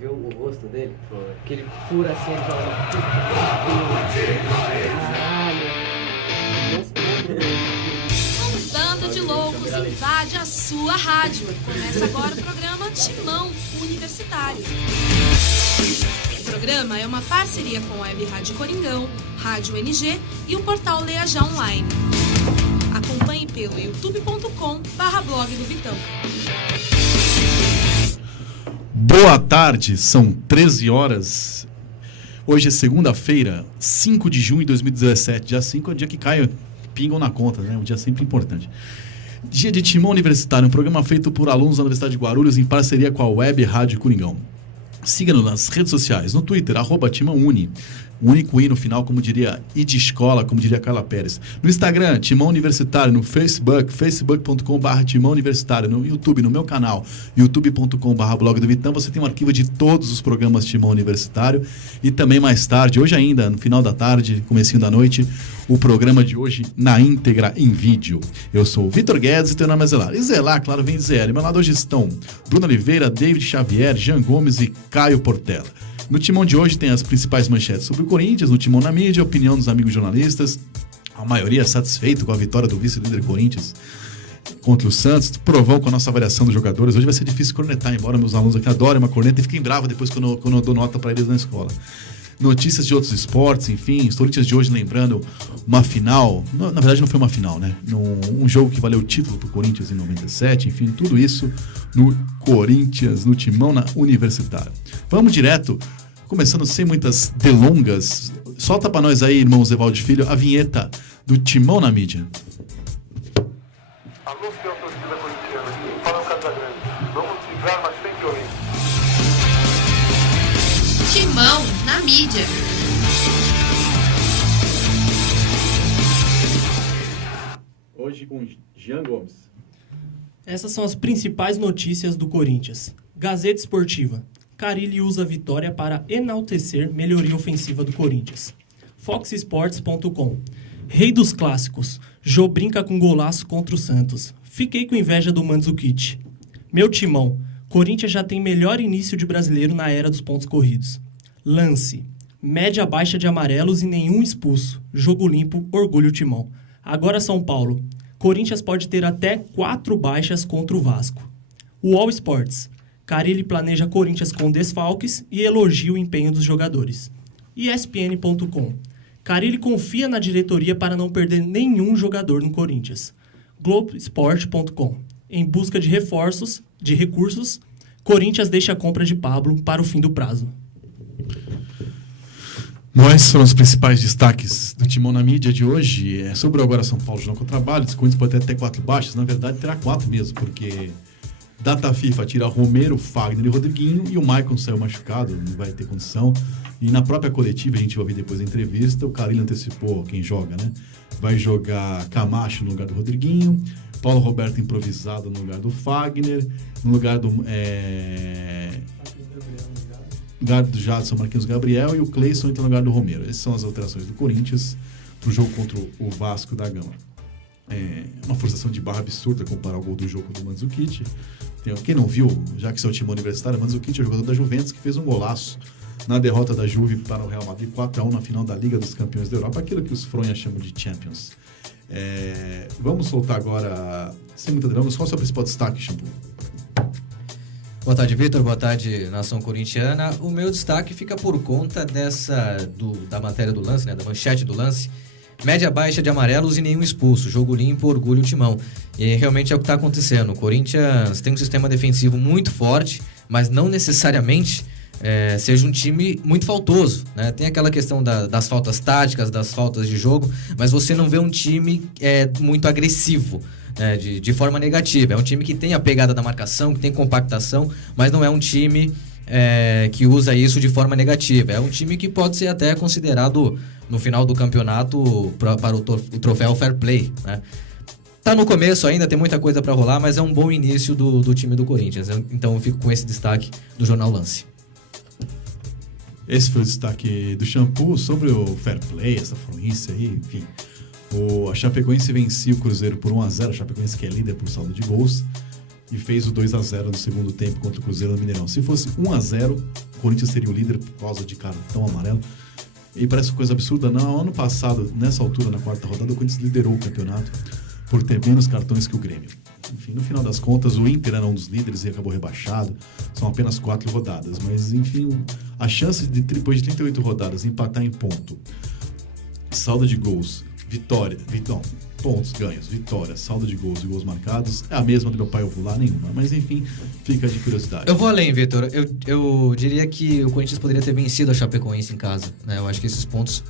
Viu o rosto dele? Foi. Que ele fura assim, ele fala. Um bando de loucos invade a sua rádio. Começa agora o programa Timão Universitário. O programa é uma parceria com a Web Rádio Coringão, Rádio NG e o portal Leia Já Online. Acompanhe pelo youtube.com/blog do Vitão. Boa tarde, são 13 horas. Hoje é segunda-feira, 5 de junho de 2017. Dia 5 é o dia que cai, pingam na conta, né? Um dia sempre importante. Dia de Timão Universitário, um programa feito por alunos da Universidade de Guarulhos em parceria com a Web Rádio Coringão. Siga-nos nas redes sociais, no Twitter, @TimãoUni. Único I no final, como diria I de escola, como diria Carla Pérez. No Instagram, Timão Universitário. No Facebook, facebook.com/Timão Universitário. No YouTube, no meu canal, youtube.com/blog do Vitão. Você tem um arquivo de todos os programas Timão Universitário. E também mais tarde, hoje ainda, no final da tarde, comecinho da noite, o programa de hoje na íntegra em vídeo. Eu sou o Vitor Guedes e teu nome é Zelar. E Zelar, claro, vem de ZL. Meu lado hoje estão Bruno Oliveira, David Xavier, Jean Gomes e Caio Portela. No Timão de hoje tem as principais manchetes sobre o Corinthians, no Timão na mídia, a opinião dos amigos jornalistas, a maioria satisfeito com a vitória do vice-líder Corinthians contra o Santos, provão com a nossa avaliação dos jogadores. Hoje vai ser difícil cornetar, embora meus alunos aqui adorem uma corneta e fiquem bravos depois quando eu dou nota para eles na escola. Notícias de outros esportes, enfim, os Corinthians de hoje lembrando uma final, na verdade não foi uma final, né? Um jogo que valeu o título pro Corinthians em 97, enfim, tudo isso no Corinthians, no Timão na Universitário. Vamos direto, começando sem muitas delongas, solta pra nós aí, irmão Zevaldo Filho, a vinheta do Timão na mídia. Alô, fiel torcida corintiana, aqui fala o Casagrande. Vamos vibrar, mas sem violência. Timão na mídia. Hoje com Jean Gomes. Essas são as principais notícias do Corinthians. Gazeta Esportiva. Carille usa a vitória para enaltecer melhoria ofensiva do Corinthians. Foxsports.com. Rei dos clássicos. Jô brinca com golaço contra o Santos. Fiquei com inveja do Mandzukic. Meu Timão. Corinthians já tem melhor início de brasileiro na era dos pontos corridos. Lance. Média baixa de amarelos e nenhum expulso. Jogo limpo, orgulho Timão. Agora São Paulo. Corinthians pode ter até 4 baixas contra o Vasco. UOL Sports. Carille planeja Corinthians com desfalques e elogia o empenho dos jogadores. ESPN.com. Carille confia na diretoria para não perder nenhum jogador no Corinthians. Globoesporte.com. Em busca de recursos, Corinthians deixa a compra de Pablo para o fim do prazo. Esses foram os principais destaques do Timão na mídia de hoje. Sobre o Agora São Paulo, de novo trabalho. O Corinthians pode ter até 4 baixas. Na verdade, terá 4 mesmo, porque data FIFA tira Romero, Fagner e Rodriguinho, e o Maicon saiu machucado, não vai ter condição. E na própria coletiva, a gente vai ouvir depois da entrevista, o Carille antecipou quem joga, né? Vai jogar Camacho no lugar do Rodriguinho, Paulo Roberto improvisado no lugar do Fagner, no lugar do Jadson, Marquinhos Gabriel, e o Cleison entra no lugar do Romero. Essas são as alterações do Corinthians para o jogo contra o Vasco da Gama. É uma forçação de barra absurda comparar o gol do jogo do Mandzukic. Quem não viu, já que seu time universitário, Mandzukic é o jogador da Juventus que fez um golaço na derrota da Juve para o Real Madrid 4-1 na final da Liga dos Campeões da Europa, aquilo que os fronhas chamam de Champions. Vamos soltar agora, sem muita delongas, qual é o seu principal destaque, Shampoo? Boa tarde, Vitor. Boa tarde, nação corintiana. O meu destaque fica por conta da matéria do lance, né, da manchete do lance. Média baixa de amarelos e nenhum expulso. Jogo limpo, orgulho Timão. E realmente é o que está acontecendo. O Corinthians tem um sistema defensivo muito forte, mas não necessariamente seja um time muito faltoso, né? Tem aquela questão das faltas táticas, das faltas de jogo, mas você não vê um time muito agressivo, né? De forma negativa. É um time que tem a pegada da marcação, que tem compactação, mas não é um time que usa isso de forma negativa. É um time que pode ser até considerado no final do campeonato para o troféu Fair Play, né? Tá no começo ainda, tem muita coisa para rolar, mas é um bom início do time do Corinthians. Então eu fico com esse destaque do Jornal Lance. Esse foi o destaque do Shampoo sobre o Fair Play, essa fluência aí, enfim. A Chapecoense vencia o Cruzeiro por 1-0, a Chapecoense que é líder por saldo de gols. e fez o 2-0 no segundo tempo contra o Cruzeiro no Mineirão. Se fosse 1-0, o Corinthians seria o líder por causa de cartão amarelo. E parece coisa absurda. No ano passado, nessa altura, na quarta rodada, o Corinthians liderou o campeonato por ter menos cartões que o Grêmio. Enfim, no final das contas, o Inter era um dos líderes e acabou rebaixado. São apenas 4 rodadas. Mas, enfim, a chance de, depois de 38 rodadas, empatar em ponto, saldo de gols, vitória, pontos ganhos, vitória, saldo de gols e gols marcados, é a mesma do meu pai ovular, nenhuma. Mas, enfim, fica de curiosidade. Eu vou além, Vitor. Eu diria que o Corinthians poderia ter vencido a Chapecoense em casa, né? Eu acho que esses pontos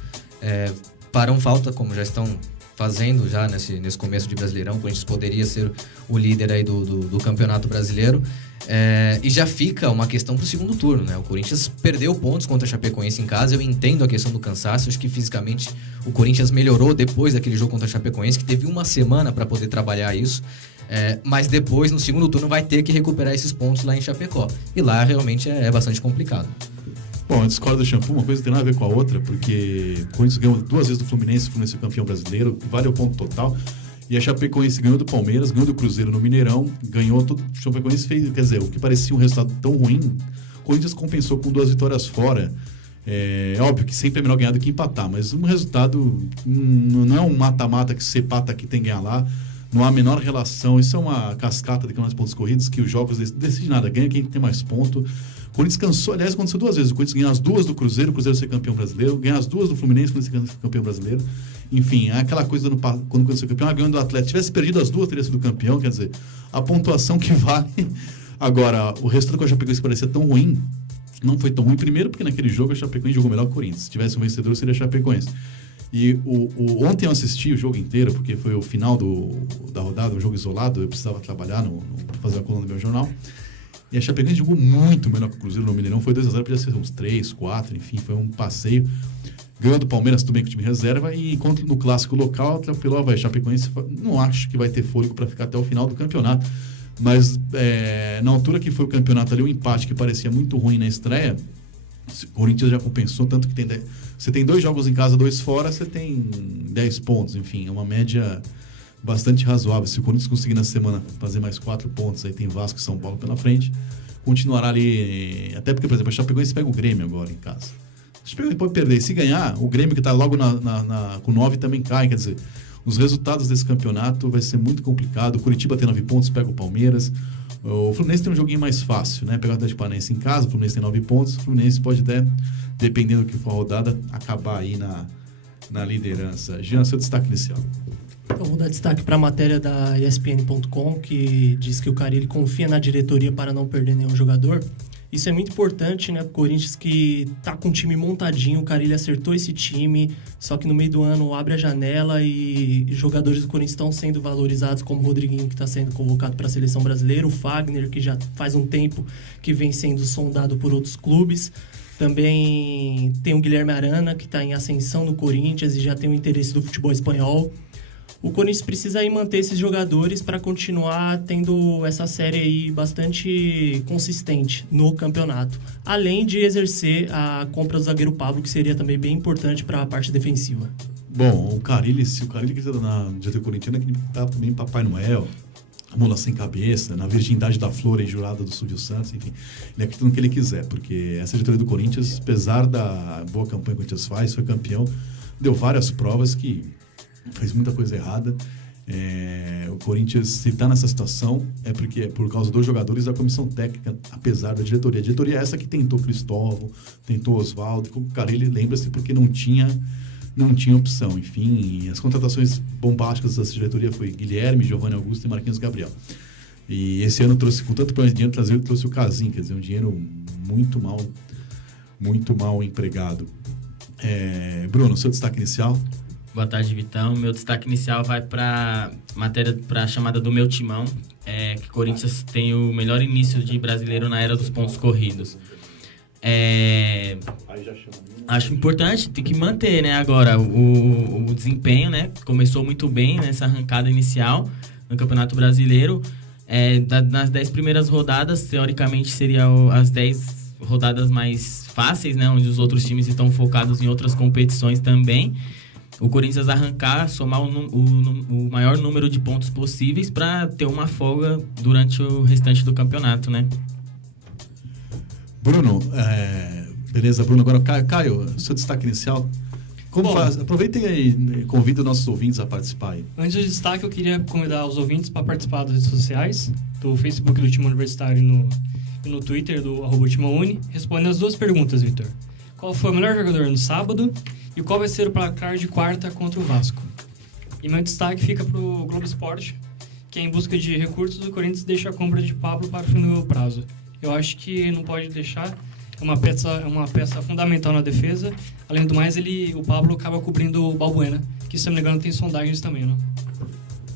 farão falta, como já estão fazendo já nesse começo de Brasileirão. O Corinthians poderia ser o líder aí do Campeonato Brasileiro. E já fica uma questão pro segundo turno, né? O Corinthians perdeu pontos contra a Chapecoense em casa. Eu entendo a questão do cansaço. Acho que fisicamente o Corinthians melhorou depois daquele jogo contra a Chapecoense, que teve uma semana para poder trabalhar isso. Mas depois, no segundo turno, vai ter que recuperar esses pontos lá em Chapecó. E lá realmente é bastante complicado. Bom, eu discordo do Shampoo, uma coisa não tem nada a ver com a outra, porque o Corinthians ganhou 2 vezes do Fluminense, o Fluminense é campeão brasileiro, vale o ponto total. E a Chapecoense ganhou do Palmeiras, ganhou do Cruzeiro no Mineirão, ganhou tudo. O Chapecoense fez, quer dizer, o que parecia um resultado tão ruim, o Corinthians compensou com 2 vitórias fora. É óbvio que sempre é melhor ganhar do que empatar, mas um resultado não é um mata-mata que se empata aqui tem que ganhar lá. Não há a menor relação, isso é uma cascata de campeonatos de pontos corridos, que os jogos decidem nada, ganha quem tem mais ponto. O Corinthians cansou, aliás, aconteceu 2 vezes. O Corinthians ganhou as 2 do Cruzeiro, o Cruzeiro ser campeão brasileiro, ganhar as 2 do Fluminense, o Fluminense ser campeão brasileiro. Enfim, é aquela coisa quando o Corinthians foi campeão, ganhando do Atlético. Se tivesse perdido as 2, teria sido campeão, quer dizer, a pontuação que vale. Agora, o resultado com a Chapecoense parecia tão ruim, não foi tão ruim. Primeiro, porque naquele jogo a Chapecoense jogou melhor que o Corinthians. Se tivesse um vencedor, seria a Chapecoense. E ontem eu assisti o jogo inteiro, porque foi o final da rodada, um jogo isolado, eu precisava trabalhar, fazer a coluna do meu jornal. E a Chapecoense jogou muito melhor que o Cruzeiro no Mineirão, foi 2-0, podia ser uns 3, 4, enfim, foi um passeio. Ganhou do Palmeiras, tudo bem que o time reserva, e enquanto no clássico local, atropelou a Chapecoense. Não acho que vai ter fôlego para ficar até o final do campeonato, mas na altura que foi o campeonato ali, o empate que parecia muito ruim na estreia, o Corinthians já compensou, tanto que você tem 2 jogos em casa, 2 fora, você tem 10 pontos, enfim, é uma média bastante razoável. Se o Corinthians conseguir na semana fazer mais 4 pontos, aí tem Vasco e São Paulo pela frente, continuará ali, até porque, por exemplo, a Chapecoense pega o Grêmio agora em casa. A Chapecoense pode perder, se ganhar, o Grêmio que está logo com 9 também cai, quer dizer, os resultados desse campeonato vai ser muito complicado. O Curitiba tem 9 pontos, pega o Palmeiras. O Fluminense tem um joguinho mais fácil, né? Pega o Atlético Paranaense em casa, o Fluminense tem 9 pontos, o Fluminense pode até, dependendo do que for a rodada, acabar aí na liderança. Jean, seu destaque inicial. Eu vou dar destaque para a matéria da ESPN.com, que diz que o Carille confia na diretoria para não perder nenhum jogador. Isso é muito importante, né? O Corinthians que tá com o time montadinho, o Carille acertou esse time, só que no meio do ano abre a janela e jogadores do Corinthians estão sendo valorizados, como o Rodriguinho, que está sendo convocado para a seleção brasileira, o Fagner, que já faz um tempo que vem sendo sondado por outros clubes. Também tem o Guilherme Arana, que está em ascensão no Corinthians e já tem o interesse do futebol espanhol. O Corinthians precisa aí manter esses jogadores para continuar tendo essa série aí bastante consistente no campeonato. Além de exercer a compra do zagueiro Pablo, que seria também bem importante para a parte defensiva. Bom, se o Carille quiser na diretoria corintiana, que ele tá também Papai Noel, a mula sem cabeça, na virgindade da flor e jurada do Silvio Santos, enfim, ele acredita no que ele quiser, porque essa diretoria do Corinthians, apesar da boa campanha que o Corinthians faz, foi campeão, deu várias provas que fez muita coisa errada. O Corinthians, se está nessa situação, é porque é por causa dos jogadores da comissão técnica, apesar da diretoria. A diretoria é essa que tentou Cristóvão, tentou Oswaldo, ficou com o Carille, lembra-se, porque não tinha opção. Enfim, as contratações bombásticas dessa diretoria foi Guilherme, Giovanni Augusto e Marquinhos Gabriel. E esse ano trouxe, com tanto problema de dinheiro, trouxe o Casim, quer dizer, um dinheiro muito mal empregado. Bruno, seu destaque inicial? Boa tarde, Vitão. Meu destaque inicial vai para a chamada do meu timão, que o Corinthians tem o melhor início de brasileiro na era dos pontos corridos. Acho importante, tem que manter, né, agora o desempenho, né? Começou muito bem nessa arrancada inicial no Campeonato Brasileiro. Nas 10 primeiras rodadas, teoricamente, seriam as 10 rodadas mais fáceis, né? Onde os outros times estão focados em outras competições também. o Corinthians arrancar, somar o maior número de pontos possíveis para ter uma folga durante o restante do campeonato, né? Bruno, beleza, Bruno. Agora, Caio, seu destaque inicial. Como Bom, faz? Aproveitem aí e convidem os nossos ouvintes a participar aí. Antes do destaque, eu queria convidar os ouvintes para participar das redes sociais, do Facebook do Timão Universitário e no Twitter do @TimãoUni, respondendo as duas perguntas, Vitor. Qual foi o melhor jogador no sábado e qual vai ser o placar de quarta contra o Vasco? E meu destaque fica para o Globo Esporte, que em busca de recursos, o Corinthians deixa a compra de Pablo para o fim do prazo. Eu acho que não pode deixar, é uma peça fundamental na defesa. Além do mais, o Pablo acaba cobrindo o Balbuena, que, se não me engano, tem sondagens também, né?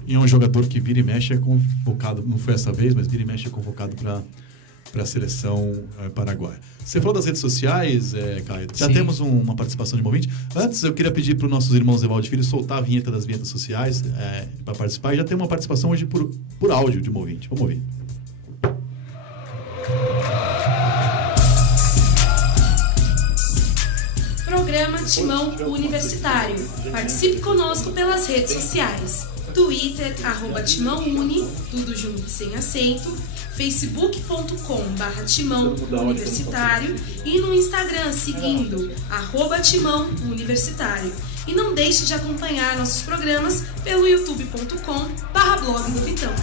E é um jogador que vira e mexe é convocado, não foi essa vez, mas vira e mexe é convocado para a seleção paraguaia. Você falou das redes sociais, Caio. Já Sim. temos uma participação de um ouvinte. Antes, eu queria pedir para os nossos irmãos Evaldo Filho soltar a vinheta das vinhetas sociais para participar. E já tem uma participação hoje por áudio de um ouvinte. Vamos ouvir. Programa Timão Universitário. Participe conosco pelas redes sociais. Twitter, @TimãoUni, tudo junto sem acento. Facebook.com/Timão Universitário e no Instagram seguindo @Timão Universitário. E não deixe de acompanhar nossos programas pelo youtube.com/blog do Vitão.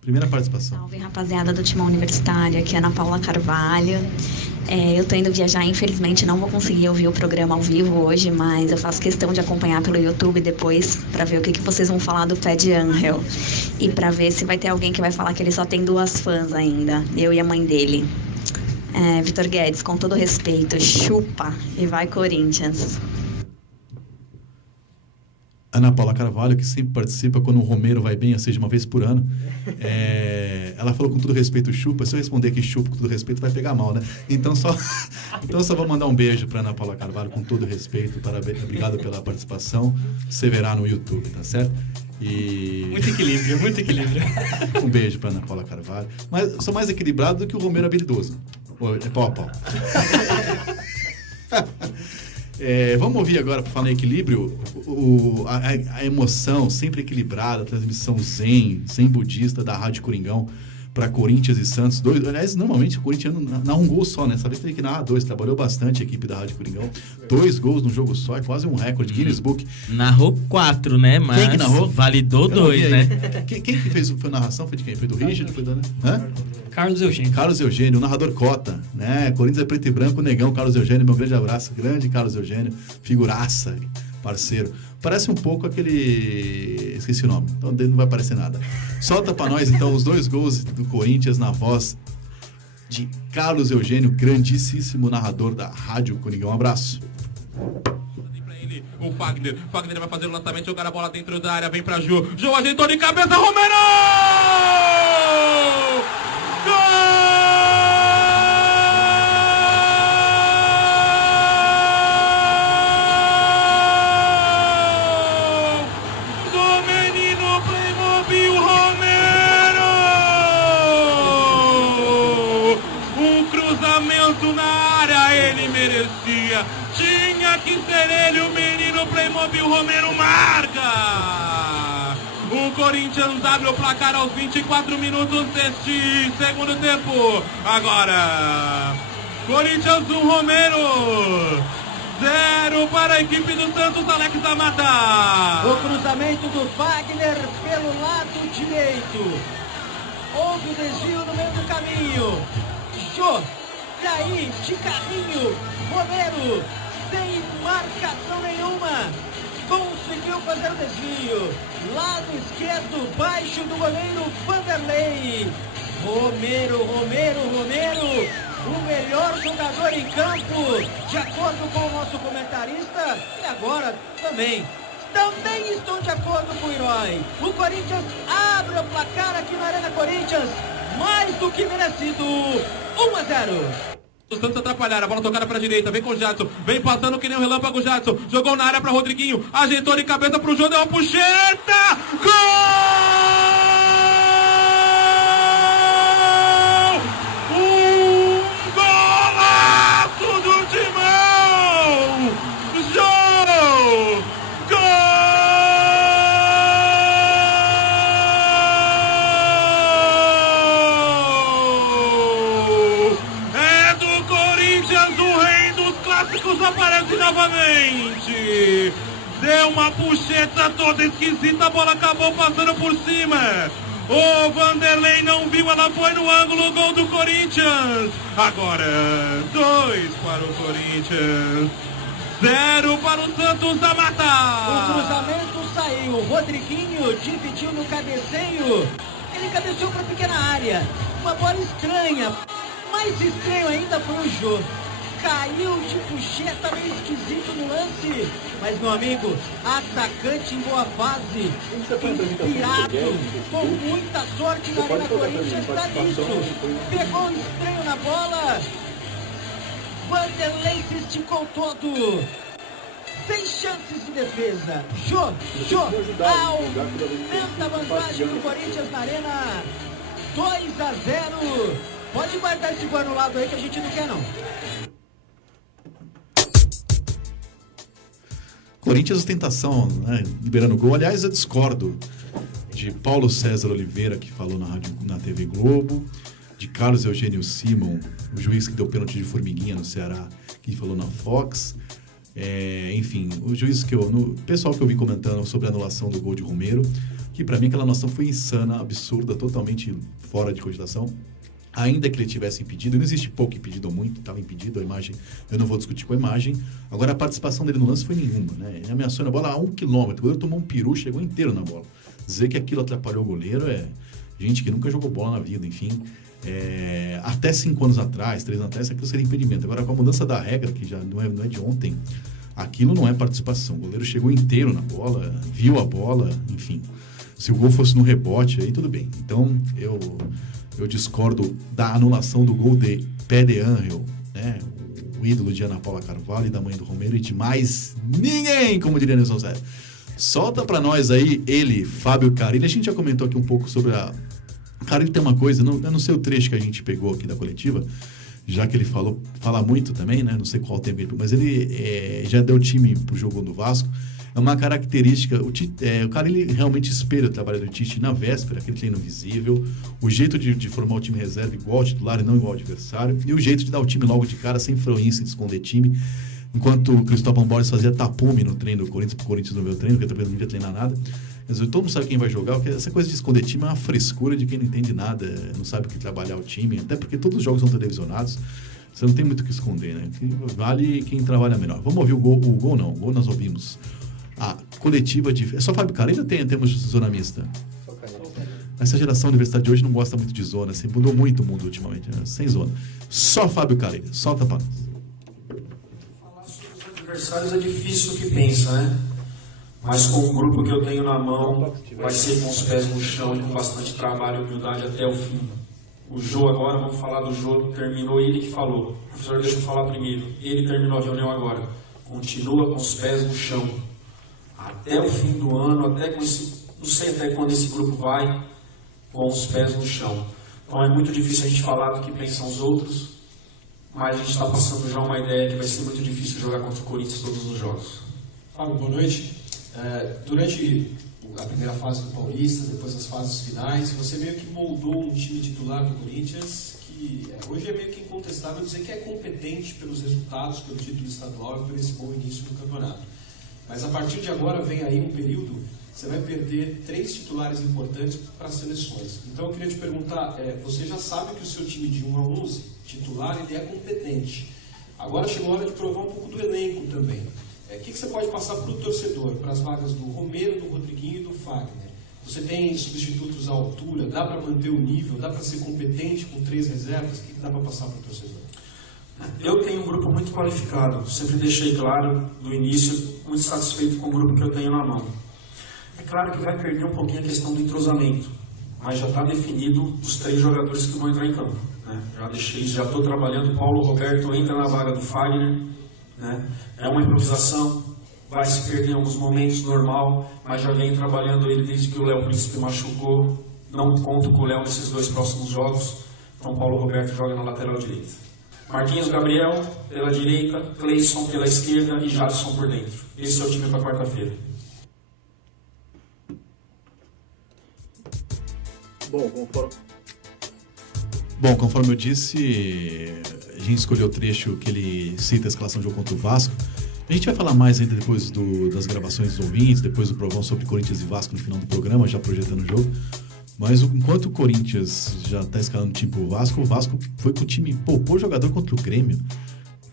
Primeira participação. Salve, rapaziada do Timão Universitário, aqui é Ana Paula Carvalho. Eu tô indo viajar, infelizmente não vou conseguir ouvir o programa ao vivo hoje, mas eu faço questão de acompanhar pelo YouTube depois para ver o que vocês vão falar do Fed Angel e para ver se vai ter alguém que vai falar que ele só tem 2 fãs ainda, eu e a mãe dele. Vitor Guedes, com todo respeito, chupa e vai Corinthians. Ana Paula Carvalho, que sempre participa quando o Romero vai bem, ou seja, uma vez por ano. Ela falou com todo respeito chupa. Se eu responder que chupa com todo respeito, vai pegar mal, né? Então só vou mandar um beijo para Ana Paula Carvalho com todo respeito. Parabéns, obrigado pela participação. Você verá no YouTube, tá certo? Muito equilíbrio, muito equilíbrio. Um beijo para Ana Paula Carvalho. Mas eu sou mais equilibrado do que o Romero habilidoso. É pau a pau. Vamos ouvir agora, para falar em equilíbrio, a emoção sempre equilibrada, a transmissão zen budista da Rádio Coringão para Corinthians e Santos. Aliás, normalmente o corintiano narra um gol só, né? Essa vez teve que narrar 2. Trabalhou bastante a equipe da Rádio Coringão. 2 gols num jogo só, é quase um recorde. Guinness Book. Narrou 4, né? Mas quem que narrou? Validou 2, né? Quem que fez a narração? Foi de quem? Foi do Richard? Foi do... Carlos Eugênio. Carlos Eugênio, o narrador cota, né? Corinthians é preto e branco, negão, Carlos Eugênio, meu grande abraço, grande Carlos Eugênio, figuraça, parceiro. Parece um pouco aquele... Esqueci o nome, então não vai aparecer nada. Solta pra nós, então, os 2 gols do Corinthians na voz de Carlos Eugênio, grandíssimo narrador da Rádio Coringão. Um abraço. O Fagner vai fazer o lançamento, jogar a bola dentro da área, vem pra Ju ajeitou de cabeça, Romero! Gol! Do menino Playmobil Romero! Um cruzamento na área, ele merecia. Tinha que ser ele, o menino Playmobil Romero marca! O Corinthians abre o placar aos 24 minutos deste segundo tempo. Agora, Corinthians 1, Romero 0 para a equipe do Santos, Alex Amata. O cruzamento do Wagner pelo lado direito. Houve o desvio no meio do caminho. Jô, daí de carrinho, Romero, sem marcação nenhuma, conseguiu fazer o desvio. Lado esquerdo, baixo do goleiro Vanderlei. Romero, o melhor jogador em campo, de acordo com o nosso comentarista, e agora também estou de acordo com o Herói. O Corinthians abre o placar aqui na Arena Corinthians, mais do que merecido, 1-0. O Santos atrapalharam, a bola tocada pra direita, vem com o Jadson, vem passando que nem um relâmpago, Jadson, jogou na área pra Rodriguinho, ajeitou de cabeça pro Jô, deu uma puxeta, gol! Vanderlei. Deu uma puxeta toda esquisita, a bola acabou passando por cima. O Vanderlei não viu, ela foi no ângulo, gol do Corinthians. Agora, 2 para o Corinthians, 0 para o Santos da Mata. O cruzamento saiu, o Rodriguinho dividiu no cabeceio. Ele cabeceou para a pequena área. Uma bola estranha, mais estranho ainda foi o Jô. Caiu de puxeta, meio esquisito no lance. Mas, meu amigo, atacante em boa fase, inspirado, com muita sorte na Arena Corinthians, está nisso. Pegou um estranho na bola. Vanderlei se esticou todo. Sem chances de defesa. Jô, aumenta a vantagem do Corinthians na Arena. 2-0. Pode guardar esse gol anulado aí que a gente não quer, não. Corinthians ostentação, né? Liberando gol. Aliás, eu discordo de Paulo César Oliveira, que falou na TV Globo, de Carlos Eugênio Simon, o juiz que deu pênalti de formiguinha no Ceará, que falou na Fox. Enfim, o juiz o pessoal que eu vi comentando sobre a anulação do gol de Romero, que pra mim aquela anulação foi insana, absurda, totalmente fora de cogitação. Ainda que ele tivesse impedido, não existe pouco impedido ou muito, estava impedido, a imagem, eu não vou discutir com a imagem. Agora a participação dele no lance foi nenhuma, né? Ele ameaçou na bola a 1 km, o goleiro tomou um peru, chegou inteiro na bola. Dizer que aquilo atrapalhou o goleiro é gente que nunca jogou bola na vida, enfim. Até 5 anos atrás, 3 anos atrás, aquilo seria impedimento. Agora com a mudança da regra, que já não é de ontem, aquilo não é participação. O goleiro chegou inteiro na bola, viu a bola, enfim. Se o gol fosse no rebote, aí tudo bem. Então, eu discordo da anulação do gol de Pé de Angel, né? O ídolo de Ana Paula Carvalho e da mãe do Romero e de mais ninguém, como diria Nelson Sérgio. Solta pra nós aí ele, Fábio Carilli. A gente já comentou aqui um pouco sobre a... Carilli tem uma coisa, eu não sei o trecho que a gente pegou aqui da coletiva, já que ele fala muito também, né? Não sei qual tempo ele... Mas ele já deu time pro jogo do Vasco. É uma característica, o Carilli realmente espelha o trabalho do Tite na véspera, aquele treino visível, o jeito de formar o time reserva igual ao titular e não igual ao adversário, e o jeito de dar o time logo de cara, sem frouíça de esconder time, enquanto o Cristóvão Borges fazia tapume no treino do Corinthians, pro Corinthians no meu treino, porque eu não ia treinar nada. Quer dizer, todo mundo sabe quem vai jogar, porque essa coisa de esconder time é uma frescura de quem não entende nada, não sabe o que trabalhar o time, até porque todos os jogos são televisionados, você não tem muito o que esconder, né? Vale quem trabalha melhor. Vamos ouvir o gol nós ouvimos. A coletiva de... É só Fábio Carilli ou temos zona mista? Só Carilli. Essa geração universitária de hoje não gosta muito de zona, assim, mudou muito o mundo ultimamente, né? Sem zona. Só Fábio Carilli, solta para nós. Falar sobre os adversários é difícil o que pensa, né? Mas com o grupo que eu tenho na mão, vai ser com os pés no chão e com bastante trabalho e humildade até o fim. O Jô agora, vamos falar do Jô, terminou ele que falou. Professor, deixa eu falar primeiro. Ele terminou a reunião agora. Continua com os pés no chão. Até o fim do ano, até com não sei até quando esse grupo vai, com os pés no chão. Então é muito difícil a gente falar do que pensam os outros, mas a gente está passando já uma ideia que vai ser muito difícil jogar contra o Corinthians todos os jogos. Fábio, boa noite. Durante a primeira fase do Paulista, depois das fases finais, você meio que moldou um time titular do Corinthians que hoje é meio que incontestável dizer que é competente pelos resultados, pelo título estadual e por esse bom início do campeonato. Mas a partir de agora vem aí um período, você vai perder 3 titulares importantes para as seleções. Então eu queria te perguntar, você já sabe que o seu time de 1 a 11, titular, ele é competente. Agora chegou a hora de provar um pouco do elenco também. O que você pode passar para o torcedor, para as vagas do Romero, do Rodriguinho e do Fagner? Você tem substitutos à altura, dá para manter o nível, dá para ser competente com 3 reservas? O que dá para passar para o torcedor? Eu tenho um grupo muito qualificado, sempre deixei claro do início, muito satisfeito com o grupo que eu tenho na mão. É claro que vai perder um pouquinho a questão do entrosamento, mas já está definido os 3 jogadores que vão entrar em campo, né? Já deixei isso, já estou trabalhando, Paulo Roberto entra na vaga do Fagner, né? É uma improvisação, vai se perder em alguns momentos, normal, mas já venho trabalhando ele desde que o Léo Príncipe machucou, não conto com o Léo nesses 2 próximos jogos, então Paulo Roberto joga na lateral direita. Marquinhos Gabriel pela direita, Cleison pela esquerda e Jadson por dentro. Esse é o time para quarta-feira. Bom, conforme eu disse, a gente escolheu o trecho que ele cita a escalação do jogo contra o Vasco. A gente vai falar mais ainda depois das gravações dos ouvintes, depois do provão sobre Corinthians e Vasco no final do programa, já projetando o jogo. Mas enquanto o Corinthians já está escalando tipo o Vasco foi com o time, poupou jogador contra o Grêmio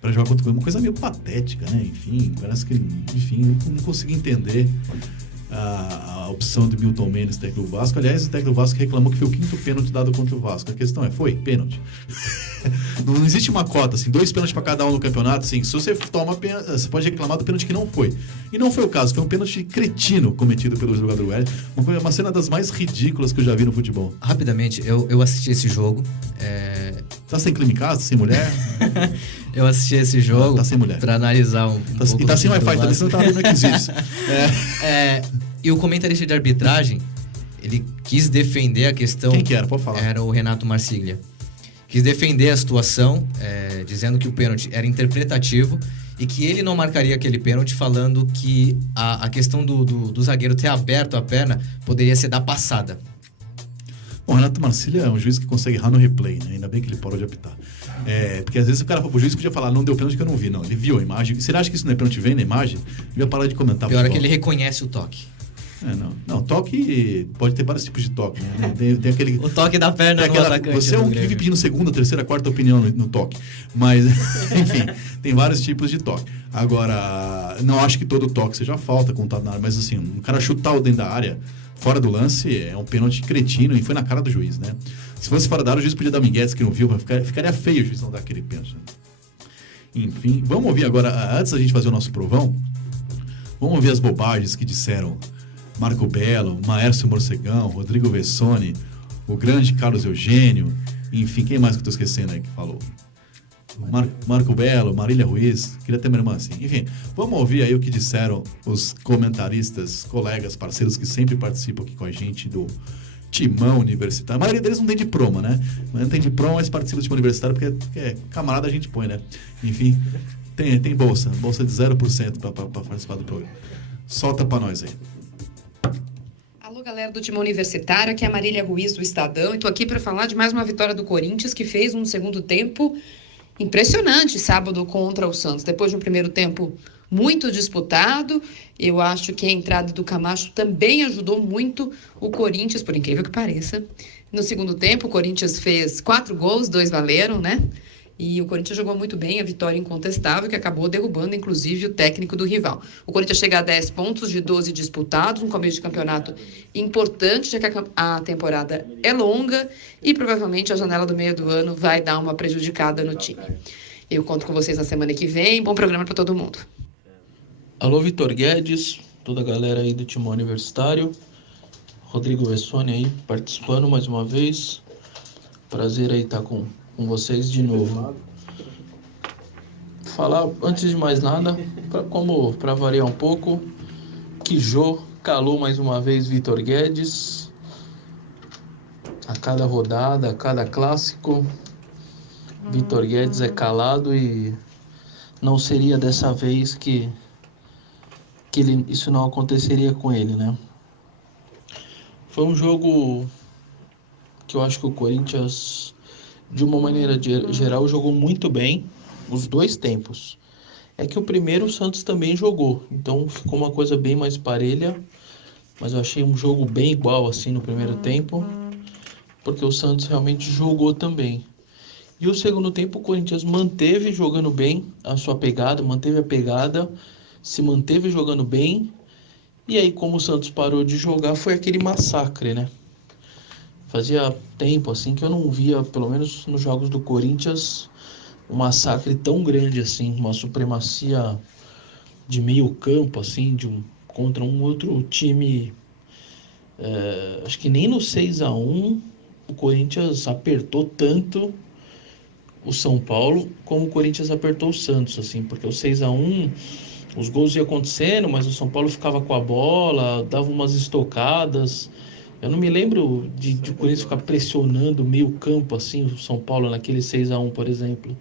para jogar contra o Grêmio. Uma coisa meio patética, né? Enfim, parece que, não consegui entender a opção do Milton Mendes, técnico do Vasco. Aliás, o técnico do Vasco reclamou que foi o 5º pênalti dado contra o Vasco. A questão foi pênalti. Não existe uma cota, assim, 2 pênaltis para cada um no campeonato, assim, se você toma pênalti, você pode reclamar do pênalti que não foi. E não foi o caso, foi um pênalti cretino cometido pelo jogador Wellington. Uma cena das mais ridículas que eu já vi no futebol. Rapidamente, eu assisti esse jogo. Tá sem clima em casa, sem mulher? Eu assisti esse jogo. Tá sem mulher. Pra analisar um pouco. E tá sem Wi-Fi também, você não tá vendo requisitos. E o comentarista de arbitragem, ele quis defender a questão... Quem que era? Pode falar. Era o Renato Marsiglia. Quis defender a situação, dizendo que o pênalti era interpretativo e que ele não marcaria aquele pênalti, falando que a questão do zagueiro ter aberto a perna poderia ser da passada. Bom, o Renato Marsiglia é um juiz que consegue errar no replay, né? Ainda bem que ele parou de apitar. Porque às vezes o juiz podia falar, não deu pênalti que eu não vi. Não, ele viu a imagem. Se ele acha que isso não é pênalti, vem na imagem, ele vai parar de comentar. Pior é que ele reconhece o toque. Não, toque pode ter vários tipos de toque, né? Tem aquele... O toque da perna no atacante. Você é um que vive pedindo segunda, terceira, quarta opinião no toque. Mas, enfim, tem vários tipos de toque. Agora, não acho que todo toque seja falta contado na área, mas assim, um cara chutar o dentro da área, fora do lance, é um pênalti cretino e foi na cara do juiz, né? Se fosse fora da área, o juiz podia dar migué, que não viu, ficaria feio o juiz não dar aquele pênalti. Né? Enfim, vamos ouvir agora, antes da gente fazer o nosso provão, vamos ouvir as bobagens que disseram Marco Belo, Maércio Morcegão, Rodrigo Vessone, o grande Carlos Eugênio, enfim, quem mais que eu tô esquecendo aí que falou? Marco Belo, Marília Ruiz, queria ter minha irmã assim. Enfim, vamos ouvir aí o que disseram os comentaristas, colegas, parceiros que sempre participam aqui com a gente do Timão Universitário. A maioria deles não tem diploma, né? Não tem diploma, mas participa do Timão Universitário porque camarada a gente põe, né? Enfim, tem bolsa de 0% para participar do programa. Solta para nós aí. Alô, galera do Timão Universitário, aqui é a Marília Ruiz do Estadão e tô aqui para falar de mais uma vitória do Corinthians que fez um segundo tempo impressionante sábado contra o Santos. Depois de um primeiro tempo muito disputado, eu acho que a entrada do Camacho também ajudou muito o Corinthians, por incrível que pareça. No segundo tempo, o Corinthians fez 4 gols, 2 valeram, né? E o Corinthians jogou muito bem, a vitória incontestável, que acabou derrubando, inclusive, o técnico do rival. O Corinthians chega a 10 pontos de 12 disputados, um começo de campeonato importante, já que a temporada é longa e provavelmente a janela do meio do ano vai dar uma prejudicada no time. Eu conto com vocês na semana que vem. Bom programa para todo mundo. Alô, Vitor Guedes, toda a galera aí do Timão Universitário. Rodrigo Vessone aí participando mais uma vez. Prazer aí estar com vocês de novo. Falar, antes de mais nada, para variar um pouco, que Jô calou mais uma vez Vitor Guedes. A cada rodada, a cada clássico, Vitor Guedes é calado e não seria dessa vez que isso não aconteceria com ele, né? Foi um jogo que eu acho que o Corinthians, de uma maneira geral, jogou muito bem os 2 tempos. É que o primeiro o Santos também jogou, então ficou uma coisa bem mais parelha, mas eu achei um jogo bem igual assim no primeiro tempo, porque o Santos realmente jogou também. E o segundo tempo o Corinthians manteve jogando bem a sua pegada, se manteve jogando bem, e aí como o Santos parou de jogar foi aquele massacre, né? Fazia tempo assim que eu não via, pelo menos nos jogos do Corinthians, um massacre tão grande assim, uma supremacia de meio campo assim, contra um outro time. Acho que nem no 6-1 o Corinthians apertou tanto o São Paulo como o Corinthians apertou o Santos, assim, porque o 6-1 os gols iam acontecendo, mas o São Paulo ficava com a bola, dava umas estocadas. Eu não me lembro de o Corinthians ficar pressionando o meio campo, assim, o São Paulo naquele 6-1, por exemplo.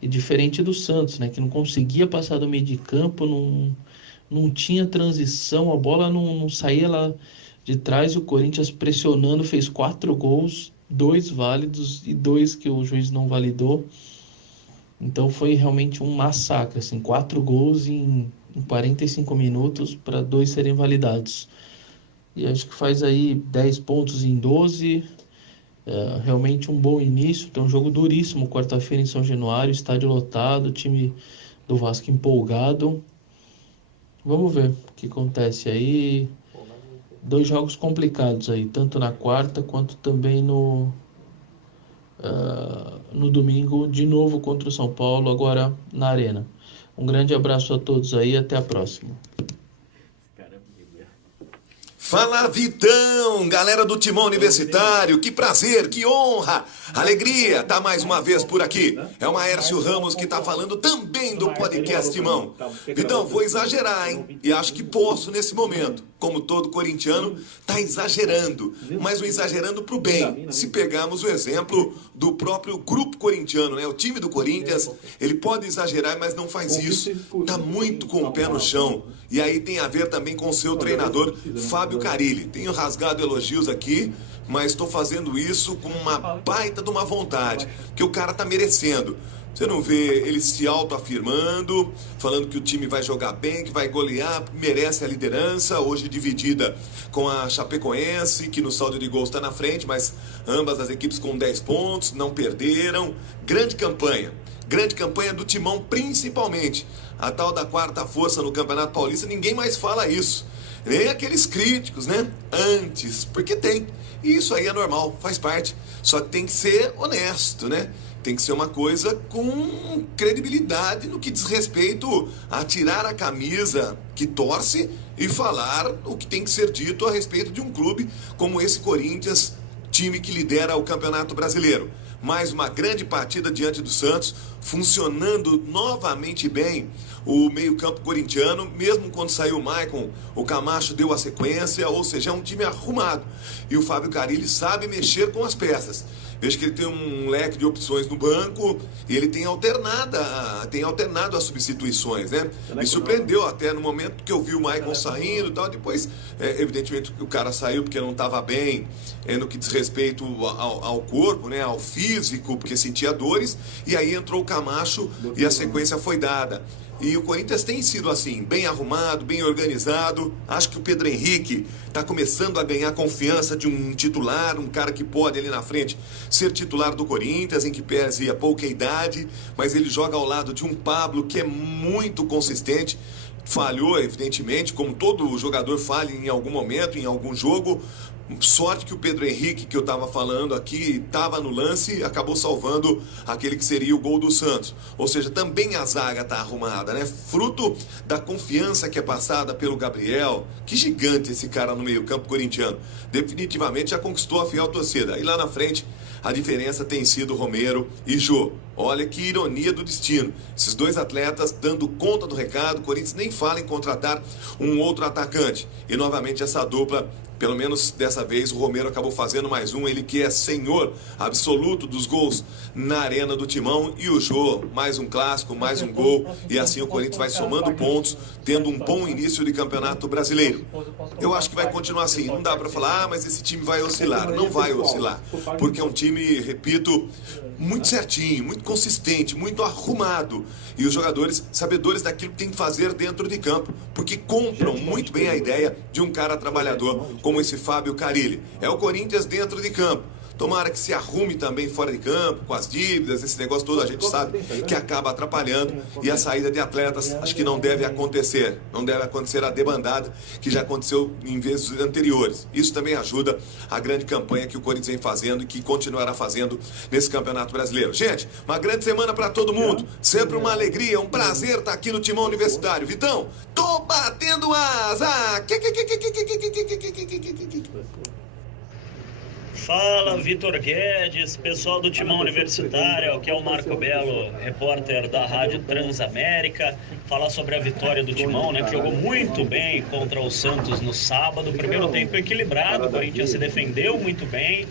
E diferente do Santos, né, que não conseguia passar do meio de campo, não tinha transição, a bola não saía lá de trás, e o Corinthians pressionando, fez 4 gols, 2 válidos e 2 que o juiz não validou. Então foi realmente um massacre, assim, 4 gols em 45 minutos para 2 serem validados. E acho que faz aí 10 pontos em 12, realmente um bom início. Tem um jogo duríssimo quarta-feira em São Januário, estádio lotado, time do Vasco empolgado. Vamos ver o que acontece aí. 2 jogos complicados aí, tanto na quarta quanto também no domingo, de novo contra o São Paulo, agora na Arena. Um grande abraço a todos aí, até a próxima. Fala, Vitão, galera do Timão Universitário, que prazer, que honra, alegria tá mais uma vez por aqui. É o Maércio Ramos que tá falando também do podcast Timão. Vitão, vou exagerar, hein? E acho que posso nesse momento. Como todo corintiano, tá exagerando, mas um exagerando pro bem. Se pegarmos o exemplo do próprio grupo corintiano, né? O time do Corinthians, ele pode exagerar, mas não faz isso. Tá muito com o pé no chão. E aí tem a ver também com o seu treinador, Fábio Carilli. Tenho rasgado elogios aqui, mas estou fazendo isso com uma baita de uma vontade, que o cara tá merecendo. Você não vê ele se autoafirmando, falando que o time vai jogar bem, que vai golear, merece a liderança, hoje dividida com a Chapecoense, que no saldo de gols está na frente, mas ambas as equipes com 10 pontos, não perderam. Grande campanha do Timão principalmente. A tal da quarta força no Campeonato Paulista, ninguém mais fala isso. Nem aqueles críticos, né? Antes, porque tem. E isso aí é normal, faz parte. Só que tem que ser honesto, né? Tem que ser uma coisa com credibilidade no que diz respeito a tirar a camisa que torce e falar o que tem que ser dito a respeito de um clube como esse Corinthians, time que lidera o Campeonato Brasileiro. Mais uma grande partida diante do Santos, funcionando novamente bem o meio-campo corintiano. Mesmo quando saiu o Maicon, o Camacho deu a sequência, ou seja, é um time arrumado. E o Fábio Carilli sabe mexer com as peças. Vejo que ele tem um leque de opções no banco e ele tem alternado as substituições, né? Me surpreendeu até no momento que eu vi o Maicon saindo e tal. Depois, evidentemente, o cara saiu porque não estava bem no que diz respeito ao corpo, né? Ao físico, porque sentia dores. E aí entrou o Camacho e a sequência foi dada. E o Corinthians tem sido assim, bem arrumado, bem organizado. Acho que o Pedro Henrique está começando a ganhar confiança de um titular, um cara que pode ali na frente ser titular do Corinthians, em que pese a pouca idade, mas ele joga ao lado de um Pablo que é muito consistente. Falhou, evidentemente, como todo jogador falha em algum momento, em algum jogo. Sorte que o Pedro Henrique, que eu estava falando aqui, estava no lance e acabou salvando aquele que seria o gol do Santos. Ou seja, também a zaga está arrumada, né? Fruto da confiança que é passada pelo Gabriel. Que gigante esse cara no meio-campo corintiano. Definitivamente já conquistou a fiel torcida. E lá na frente, a diferença tem sido Romero e Jô. Olha que ironia do destino. Esses dois atletas dando conta do recado. O Corinthians nem fala em contratar um outro atacante. E novamente essa dupla, pelo menos dessa vez, o Romero acabou fazendo mais um. Ele que é senhor absoluto dos gols na Arena do Timão. E o Jô, mais um clássico, mais um gol. E assim o Corinthians vai somando pontos, tendo um bom início de Campeonato Brasileiro. Eu acho que vai continuar assim. Não dá para falar, mas esse time vai oscilar. Não vai oscilar. Porque é um time, repito, muito certinho, muito consistente, muito arrumado. E os jogadores sabedores daquilo que tem que fazer dentro de campo. Porque compram muito bem a ideia de um cara trabalhador como esse Fábio Carilli. É o Corinthians dentro de campo. Tomara que se arrume também fora de campo, com as dívidas, esse negócio todo a gente sabe que acaba atrapalhando. E a saída de atletas acho que não deve acontecer. Não deve acontecer a debandada que já aconteceu em vezes anteriores. Isso também ajuda a grande campanha que o Corinthians vem fazendo e que continuará fazendo nesse Campeonato Brasileiro. Gente, uma grande semana para todo mundo. Sempre uma alegria, um prazer estar aqui no Timão Universitário. Vitão, tô batendo asa! Fala, Vitor Guedes, pessoal do Timão Universitário, aqui é o Marco Belo, repórter da Rádio Transamérica. Falar sobre a vitória do Timão, né, que jogou muito bem contra o Santos no sábado. Primeiro tempo equilibrado, o Corinthians se defendeu muito bem,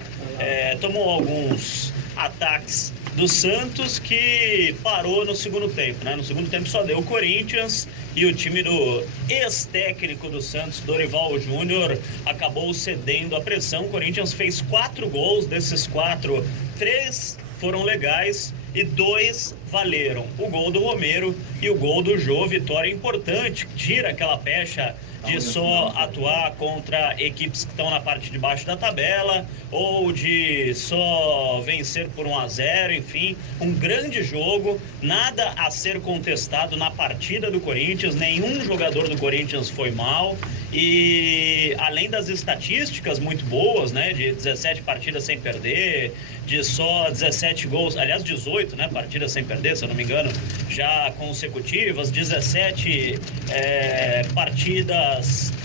tomou alguns ataques do Santos que parou no segundo tempo, né? No segundo tempo só deu o Corinthians e o time do ex-técnico do Santos, Dorival Júnior, acabou cedendo à pressão. O Corinthians fez 4 gols, desses 4, 3 foram legais e 2 valeram. O gol do Romero e o gol do Jô, vitória importante, tira aquela pecha de só atuar contra equipes que estão na parte de baixo da tabela ou de só vencer por 1-0, enfim, um grande jogo, nada a ser contestado na partida do Corinthians, nenhum jogador do Corinthians foi mal e além das estatísticas muito boas, né, de 17 partidas sem perder, de só 17 gols, aliás 18, né, partidas sem perder, se eu não me engano, já consecutivas, 17 partidas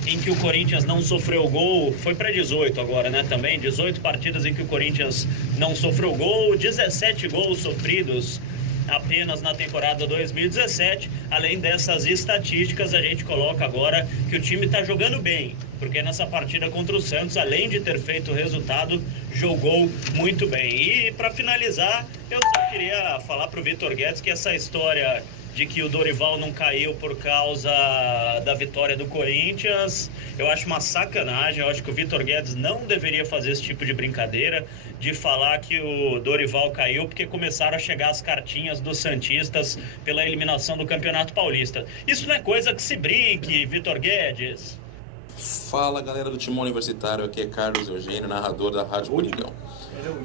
em que o Corinthians não sofreu gol, foi para 18 agora, né, também, 18 partidas em que o Corinthians não sofreu gol, 17 gols sofridos apenas na temporada 2017. Além dessas estatísticas, a gente coloca agora que o time está jogando bem, porque nessa partida contra o Santos, além de ter feito o resultado, jogou muito bem. E para finalizar, eu só queria falar para o Vitor Guedes que essa história de que o Dorival não caiu por causa da vitória do Corinthians, eu acho uma sacanagem. Eu acho que o Vitor Guedes não deveria fazer esse tipo de brincadeira de falar que o Dorival caiu porque começaram a chegar as cartinhas dos santistas pela eliminação do Campeonato Paulista. Isso não é coisa que se brinque, Vitor Guedes. Fala, galera do Timão Universitário, aqui é Carlos Eugênio, narrador da Rádio Coringão.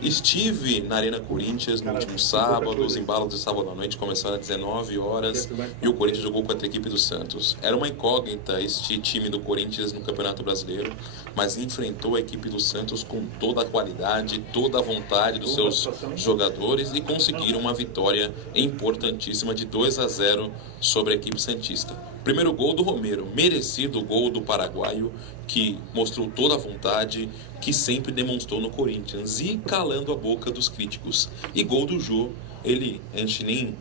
Estive na Arena Corinthians no último sábado, os embalos de sábado à noite começaram às 19 horas e o Corinthians jogou contra a equipe do Santos. Era uma incógnita este time do Corinthians no Campeonato Brasileiro, mas enfrentou a equipe do Santos com toda a qualidade, toda a vontade dos seus jogadores e conseguiram uma vitória importantíssima de 2-0 sobre a equipe santista. Primeiro gol do Romero, merecido gol do paraguaio, que mostrou toda a vontade que sempre demonstrou no Corinthians e calando a boca dos críticos. E gol do Jô, a gente nem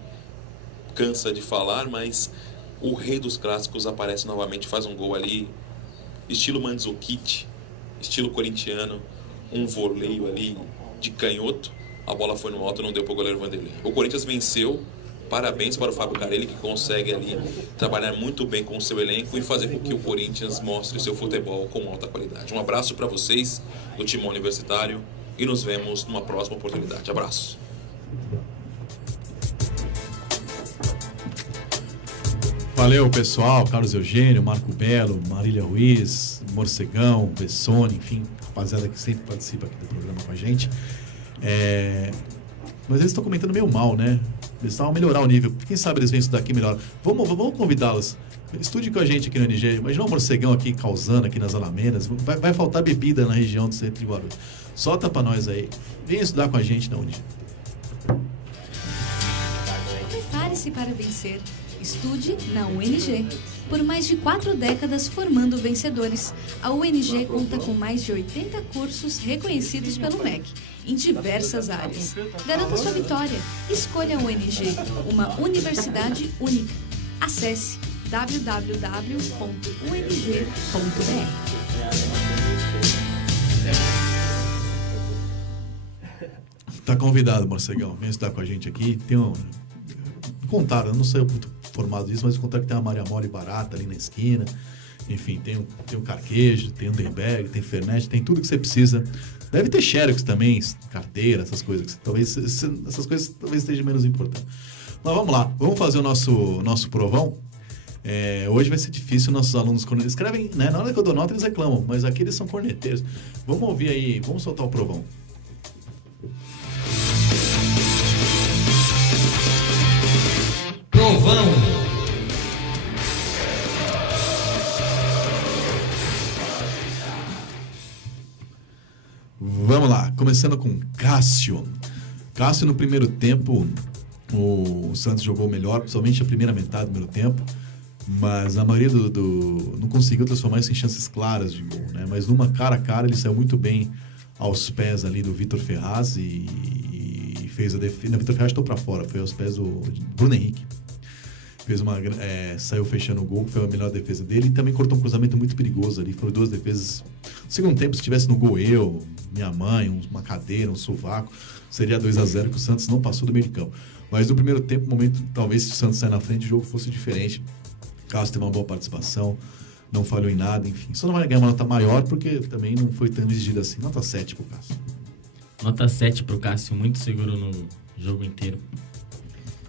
cansa de falar, mas o rei dos clássicos aparece novamente, faz um gol ali, estilo Mandzukic, estilo corintiano, um voleio ali de canhoto, a bola foi no alto, não deu para o goleiro Vanderlei. O Corinthians venceu. Parabéns para o Fábio Carelli, que consegue ali trabalhar muito bem com o seu elenco e fazer com que o Corinthians mostre seu futebol com alta qualidade. Um abraço para vocês do Timão Universitário e nos vemos numa próxima oportunidade. Abraço. Valeu, pessoal. Carlos Eugênio, Marco Belo, Marília Ruiz, Morcegão, Bessone, enfim, rapaziada que sempre participa aqui do programa com a gente. Mas eles estão comentando meio mal, né? Eles estavam a melhorar o nível. Quem sabe eles vêm estudar aqui melhor. Vamos convidá-los. Estude com a gente aqui no NG. Imagina um morcegão aqui causando aqui nas Alamedas. Vai faltar bebida na região do centro de Guarulhos. Solta pra nós aí. Vem estudar com a gente na UNG. Prepare-se para vencer. Estude na UNG. Por mais de 4 décadas formando vencedores, a UNG conta com mais de 80 cursos reconhecidos pelo MEC, em diversas áreas. Garanta sua vitória. Escolha a UNG, uma universidade única. Acesse www.ung.br. Tá convidado, Morcegão. Vem estudar com a gente aqui. Contaram, eu não sei muito formado disso, mas contaram que tem uma Maria Mole barata ali na esquina. Enfim, tem um carquejo, tem um Denberg, tem Fernet, tem tudo que você precisa. Deve ter xerox também, carteira, essas coisas. Talvez essas coisas estejam menos importantes. Mas vamos lá, vamos fazer o nosso provão. Hoje vai ser difícil, nossos alunos escrevem, né? Na hora que eu dou nota eles reclamam, mas aqui eles são corneteiros. Vamos ouvir aí, vamos soltar o provão. Provão. Vamos lá, começando com Cássio. Cássio, no primeiro tempo, o Santos jogou melhor, principalmente a primeira metade do primeiro tempo, mas a maioria não conseguiu transformar isso em chances claras de gol, né? Mas numa cara a cara ele saiu muito bem aos pés ali do Vitor Ferraz e fez a defesa. Não, Vitor Ferraz estou para fora, foi aos pés do Bruno Henrique. Saiu fechando o gol, que foi a melhor defesa dele, e também cortou um cruzamento muito perigoso ali. Foram 2 defesas. No segundo tempo, se tivesse no gol minha mãe, uma cadeira, um sovaco, seria 2-0, que o Santos não passou do meio de campo. Mas no primeiro tempo, momento, talvez se o Santos sair na frente, o jogo fosse diferente. O Cássio teve uma boa participação, não falhou em nada, enfim. Só não vai ganhar uma nota maior, porque também não foi tão exigido assim. Nota 7 pro Cássio. Nota 7 pro Cássio, muito seguro no jogo inteiro.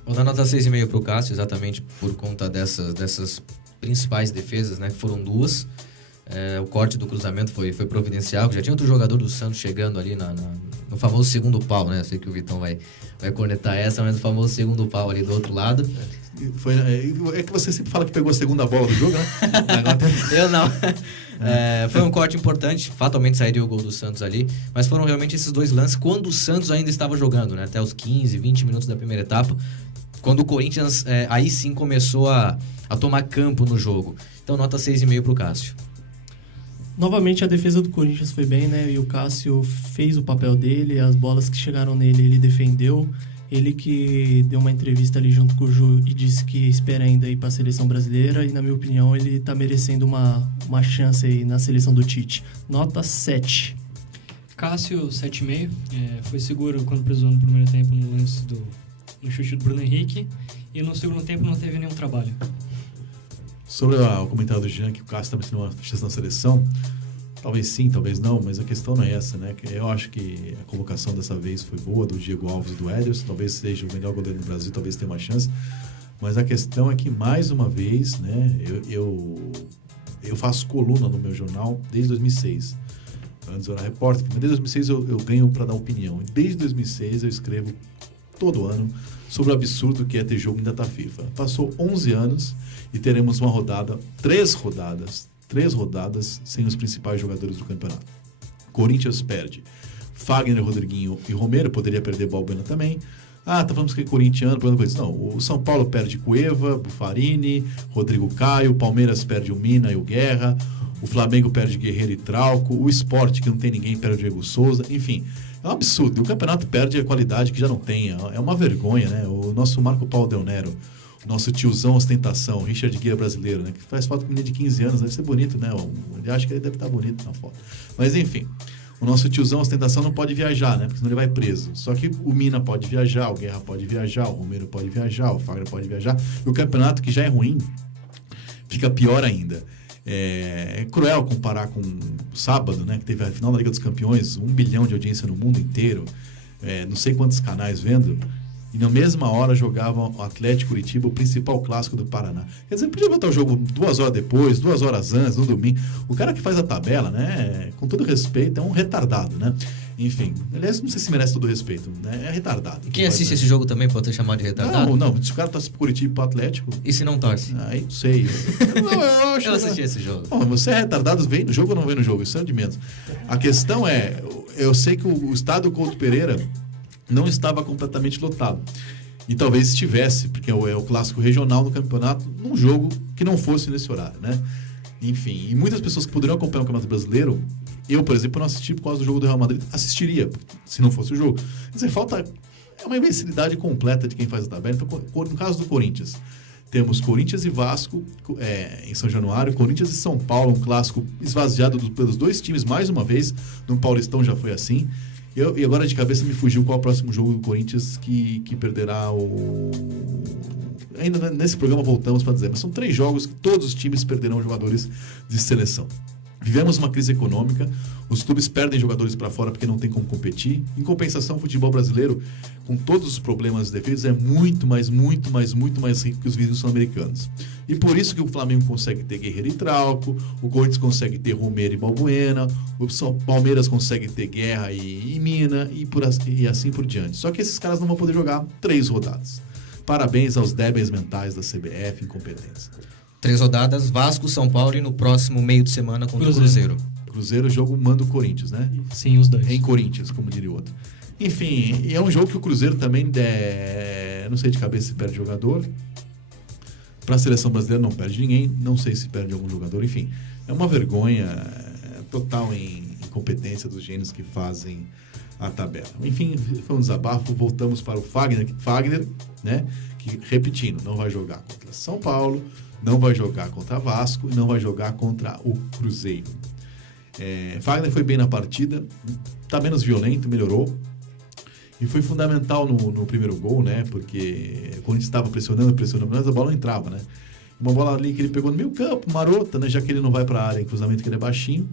Vou dar nota 6,5 pro Cássio, exatamente por conta dessas principais defesas, né? Que foram 2. O corte do cruzamento foi providencial. Já tinha outro jogador do Santos chegando ali no famoso segundo pau, né? Eu sei que o Vitão vai cornetar essa, mas o famoso segundo pau ali do outro lado. É que você sempre fala que pegou a segunda bola do jogo, né? Eu não. Foi um corte importante, fatalmente sairia o gol do Santos ali, mas foram realmente esses 2 lances quando o Santos ainda estava jogando, né? Até os 15, 20 minutos da primeira etapa, quando o Corinthians aí sim começou a tomar campo no jogo. Então nota 6,5 pro Cássio. Novamente a defesa do Corinthians foi bem, né? E o Cássio fez o papel dele, as bolas que chegaram nele ele defendeu. Ele que deu uma entrevista ali junto com o Ju e disse que espera ainda ir para a seleção brasileira e, na minha opinião, ele está merecendo uma chance aí na seleção do Tite. Nota 7. Cássio, 7,5. Foi seguro quando precisou no primeiro tempo no lance no chute do Bruno Henrique. E no segundo tempo não teve nenhum trabalho. Sobre o comentário do Jean, que o Cássio está merecendo uma chance na seleção, talvez sim, talvez não, mas a questão não é essa, né? Eu acho que a convocação dessa vez foi boa, do Diego Alves e do Ederson, talvez seja o melhor goleiro do Brasil, talvez tenha uma chance, mas a questão é que, mais uma vez, né, eu faço coluna no meu jornal desde 2006. Antes eu era repórter, mas desde 2006 eu ganho para dar opinião. E desde 2006 eu escrevo todo ano sobre o absurdo que é ter jogo em data FIFA. Passou 11 anos e teremos uma rodada, 3 rodadas sem os principais jogadores do campeonato. Corinthians perde Fagner, Rodriguinho e Romero, poderia perder Balbuena também. Tá falando que é corintiano, problema com isso. Não, o São Paulo perde Cueva, Buffarini, Rodrigo Caio, o Palmeiras perde o Mina e o Guerra, o Flamengo perde Guerreiro e Trauco, o Sport, que não tem ninguém, perde o Diego Souza, enfim, é um absurdo. E o campeonato perde a qualidade que já não tem, é uma vergonha, né? O nosso Marco Paulo Del Nero, nosso tiozão ostentação, Richard Guia brasileiro, né? Que faz foto com menino de 15 anos, deve ser bonito, né? Ele acha que ele deve estar bonito na foto. Mas enfim, o nosso tiozão ostentação não pode viajar, né? Porque senão ele vai preso. Só que o Mina pode viajar, o Guerra pode viajar, o Romero pode viajar, o Fagner pode viajar. E o campeonato, que já é ruim, fica pior ainda. É cruel comparar com o sábado, né? Que teve a final da Liga dos Campeões, 1 bilhão de audiência no mundo inteiro, não sei quantos canais vendo. E na mesma hora jogavam o Atlético Curitiba, o principal clássico do Paraná. Quer dizer, podia botar o jogo 2 horas depois, 2 horas antes, no domingo. O cara que faz a tabela, né, com todo respeito, é um retardado, né? Enfim, aliás, não sei se merece todo respeito, né? É retardado. Quem assiste esse jogo também pode ser chamado de retardado? Não, se o cara torce pro Curitiba e pro Atlético... E se não torce? Aí, não sei. Eu assisti esse jogo. Bom, você é retardado, vem no jogo ou não vem no jogo? Isso é de menos. A questão é, eu sei que o estádio Couto Pereira não estava completamente lotado. E talvez estivesse, porque é o clássico regional do campeonato, num jogo que não fosse nesse horário, né? Enfim, e muitas pessoas que poderiam acompanhar o Campeonato Brasileiro, eu, por exemplo, não assisti por causa do jogo do Real Madrid, assistiria, se não fosse o jogo. Quer dizer, é uma imbecilidade completa de quem faz a tabela. Então, no caso do Corinthians, temos Corinthians e Vasco em São Januário, Corinthians e São Paulo, um clássico esvaziado pelos 2 times mais uma vez, no Paulistão já foi assim. E agora de cabeça me fugiu qual é o próximo jogo do Corinthians que perderá Ainda nesse programa voltamos para dizer, mas são 3 jogos que todos os times perderão jogadores de seleção. Vivemos uma crise econômica, os clubes perdem jogadores para fora porque não tem como competir. Em compensação, o futebol brasileiro, com todos os problemas e defeitos, é muito mais rico que os vizinhos sul-americanos. E por isso que o Flamengo consegue ter Guerreiro e Trauco, o Corinthians consegue ter Romero e Balbuena, o Palmeiras consegue ter Guerra e Mina, e assim por diante. Só que esses caras não vão poder jogar 3 rodadas. Parabéns aos débeis mentais da CBF incompetentes. 3 rodadas, Vasco, São Paulo e no próximo meio de semana contra o Cruzeiro. Cruzeiro, o jogo manda o Corinthians, né? Sim, os 2. Em Corinthians, como diria o outro. Enfim, é um jogo que o Cruzeiro também, não sei de cabeça se perde jogador. Para a seleção brasileira não perde ninguém, não sei se perde algum jogador, enfim. É uma vergonha total em incompetência dos gênios que fazem a tabela. Enfim, foi um desabafo, voltamos para o Fagner, né? Que, repetindo, não vai jogar contra São Paulo, não vai jogar contra Vasco e não vai jogar contra o Cruzeiro. Fagner foi bem na partida, tá menos violento, melhorou. E foi fundamental no primeiro gol, né? Porque quando a gente estava pressionando, mas a bola não entrava, né? Uma bola ali que ele pegou no meio campo, marota, né? Já que ele não vai para a área em cruzamento, que ele é baixinho.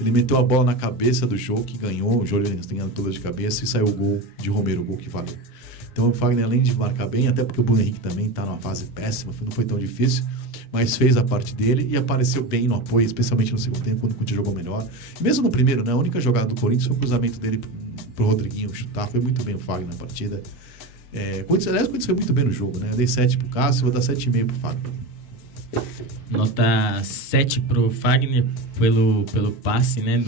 Ele meteu a bola na cabeça do Jô, que ganhou. O Jô tem ganhado todas de cabeça e saiu o gol de Romero, o gol que valeu. Então o Fagner, além de marcar bem, até porque o Bruno Henrique também está numa fase péssima, não foi tão difícil, mas fez a parte dele e apareceu bem no apoio, especialmente no segundo tempo, quando o Corinthians jogou melhor. E mesmo no primeiro, né, a única jogada do Corinthians foi o cruzamento dele pro Rodriguinho chutar, foi muito bem o Fagner na partida. Aliás, o Corinthians foi muito bem no jogo, né? Eu dei 7 pro Cássio, vou dar 7,5 pro Fagner. Nota 7 pro Fagner pelo passe, né,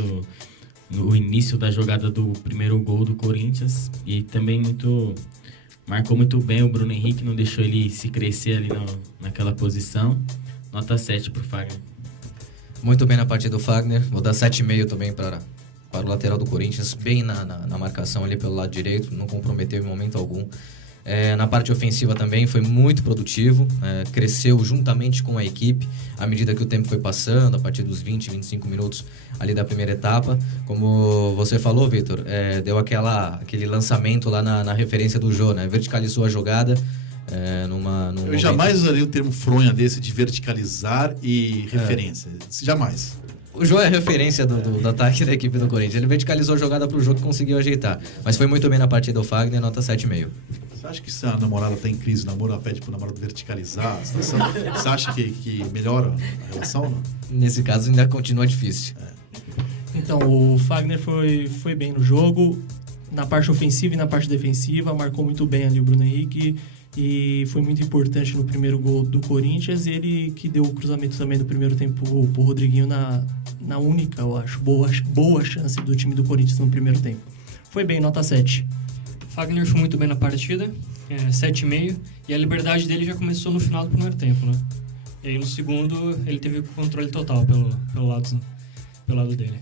no início da jogada do primeiro gol do Corinthians, e também marcou muito bem o Bruno Henrique, não deixou ele se crescer ali naquela posição. Nota 7 pro Fagner. Muito bem na partida do Fagner, vou dar 7,5 também para o lateral do Corinthians, bem na marcação ali pelo lado direito, não comprometeu em momento algum. Na parte ofensiva também foi muito produtivo, cresceu juntamente com a equipe à medida que o tempo foi passando, a partir dos 20, 25 minutos ali da primeira etapa. Como você falou, Vitor, deu aquele lançamento lá na referência do Jô, né? Verticalizou a jogada. Eu jamais usaria o termo fronha desse de verticalizar e referência. Jamais. O Jô é referência do ataque da equipe do Corinthians. Ele verticalizou a jogada pro jogo e conseguiu ajeitar. Mas foi muito bem na partida do Fagner, nota 7,5. Você acha que se a namorada está em crise, o namoro ela pede pro namorado verticalizar a situação? Você acha que melhora a relação? Não? Nesse caso ainda continua difícil. Então, o Fagner foi bem no jogo, na parte ofensiva e na parte defensiva, marcou muito bem ali o Bruno Henrique e foi muito importante no primeiro gol do Corinthians, e ele que deu o cruzamento também do primeiro tempo pro Rodriguinho na única, eu acho, boa chance do time do Corinthians no primeiro tempo. Foi bem, nota 7. Fagner foi muito bem na partida, 7,5, e a liberdade dele já começou no final do primeiro tempo, né? E aí no segundo ele teve controle total pelo lado dele.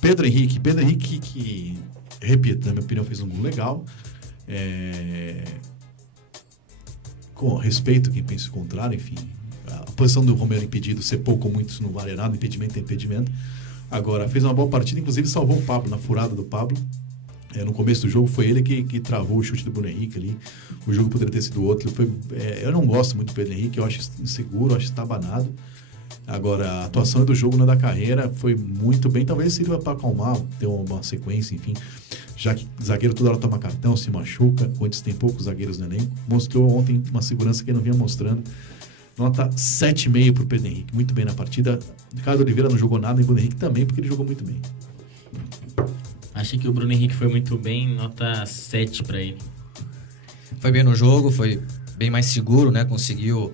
Pedro Henrique que, repito, na minha opinião, fez um gol legal. Com respeito a quem pensa o contrário, enfim, a posição do Romero impedido, ser pouco ou muito, isso não vale nada, impedimento é impedimento. Agora, fez uma boa partida, inclusive salvou o Pablo, na furada do Pablo. No começo do jogo foi ele que travou o chute do Bruno Henrique ali. O jogo poderia ter sido outro. Eu não gosto muito do Pedro Henrique, eu acho inseguro, eu acho estabanado. Agora, a atuação do jogo, na da carreira, foi muito bem. Talvez sirva para acalmar, ter uma sequência, enfim. Já que zagueiro toda hora toma cartão, se machuca, antes tem poucos zagueiros no elenco. Mostrou ontem uma segurança que ele não vinha mostrando. Nota 7,5 para o Pedro Henrique. Muito bem na partida. Ricardo Oliveira não jogou nada, e o Bruno Henrique também, porque ele jogou muito bem. Achei que o Bruno Henrique foi muito bem, nota 7 para ele. Foi bem no jogo, foi bem mais seguro, né? Conseguiu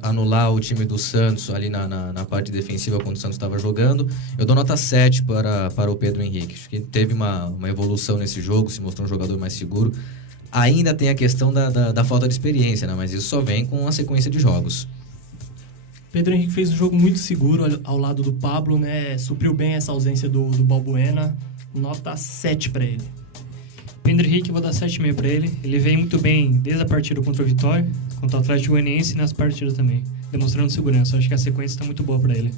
anular o time do Santos ali na parte defensiva quando o Santos estava jogando. Eu dou nota 7 para o Pedro Henrique. Acho que teve uma evolução nesse jogo, se mostrou um jogador mais seguro. Ainda tem a questão da falta de experiência, né? Mas isso só vem com a sequência de jogos. Pedro Henrique fez um jogo muito seguro ao lado do Pablo, né? Supriu bem essa ausência do Balbuena. Nota 7 para ele. Pedro Henrique, vou dar 7,5 para ele. Ele veio muito bem desde a partida contra o Vitória, contra o Atlético Goianiense e nas partidas também, demonstrando segurança. Acho que a sequência está muito boa para ele.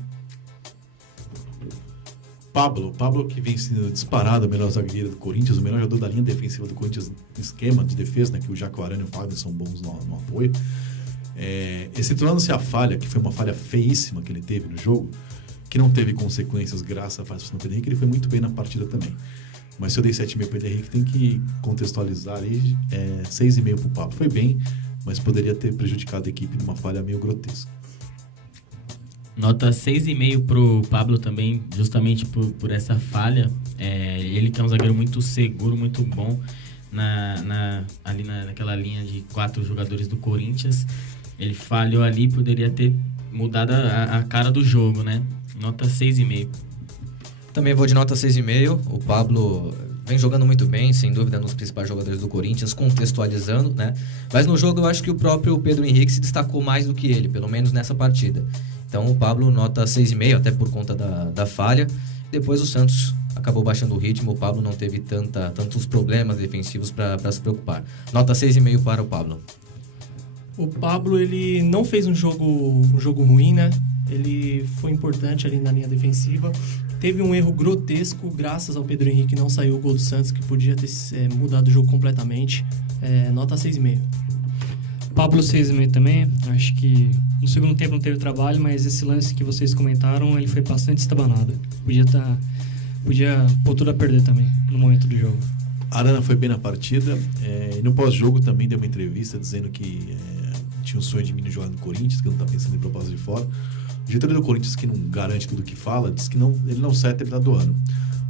Pablo que vem sendo disparado o melhor zagueiro do Corinthians, o melhor jogador da linha defensiva do Corinthians no esquema de defesa, né, que o Jacoarano e o Fagner são bons no apoio. Excetuando-se a falha, que foi uma falha feíssima que ele teve no jogo, que não teve consequências graças à participação do Pedro Henrique, ele foi muito bem na partida também. Mas se eu dei 7,5 para o Pedro Henrique, tem que contextualizar ali, 6,5 para o Pablo. Foi bem, mas poderia ter prejudicado a equipe numa falha meio grotesca. Nota 6,5 pro Pablo também, justamente por essa falha. Ele que é um zagueiro muito seguro, muito bom ali naquela linha de 4 jogadores do Corinthians. Ele falhou ali, poderia ter mudado a cara do jogo, né? Nota 6,5. Também vou de nota 6,5. O Pablo vem jogando muito bem, sem dúvida, nos principais jogadores do Corinthians, contextualizando, né? Mas no jogo eu acho que o próprio Pedro Henrique se destacou mais do que ele, pelo menos nessa partida. Então o Pablo nota 6,5, até por conta da falha. Depois o Santos acabou baixando o ritmo, o Pablo não teve tantos problemas defensivos para se preocupar. Nota 6,5 para o Pablo. O Pablo, ele não fez um jogo ruim, né? Ele foi importante ali na linha defensiva. Teve um erro grotesco, graças ao Pedro Henrique não saiu o gol do Santos, que podia ter mudado o jogo completamente. Nota 6,5. Pablo 6,5 também. Acho que no segundo tempo não teve trabalho, mas esse lance que vocês comentaram, ele foi bastante estabanado. Podia pôr tudo a perder também, no momento do jogo. A Arana foi bem na partida. E no pós-jogo também deu uma entrevista dizendo que tinha um sonho de menino jogar no Corinthians, que não está pensando em propósito de fora. O diretor do Corinthians, que não garante tudo que fala, diz que ele não sai até metade do ano.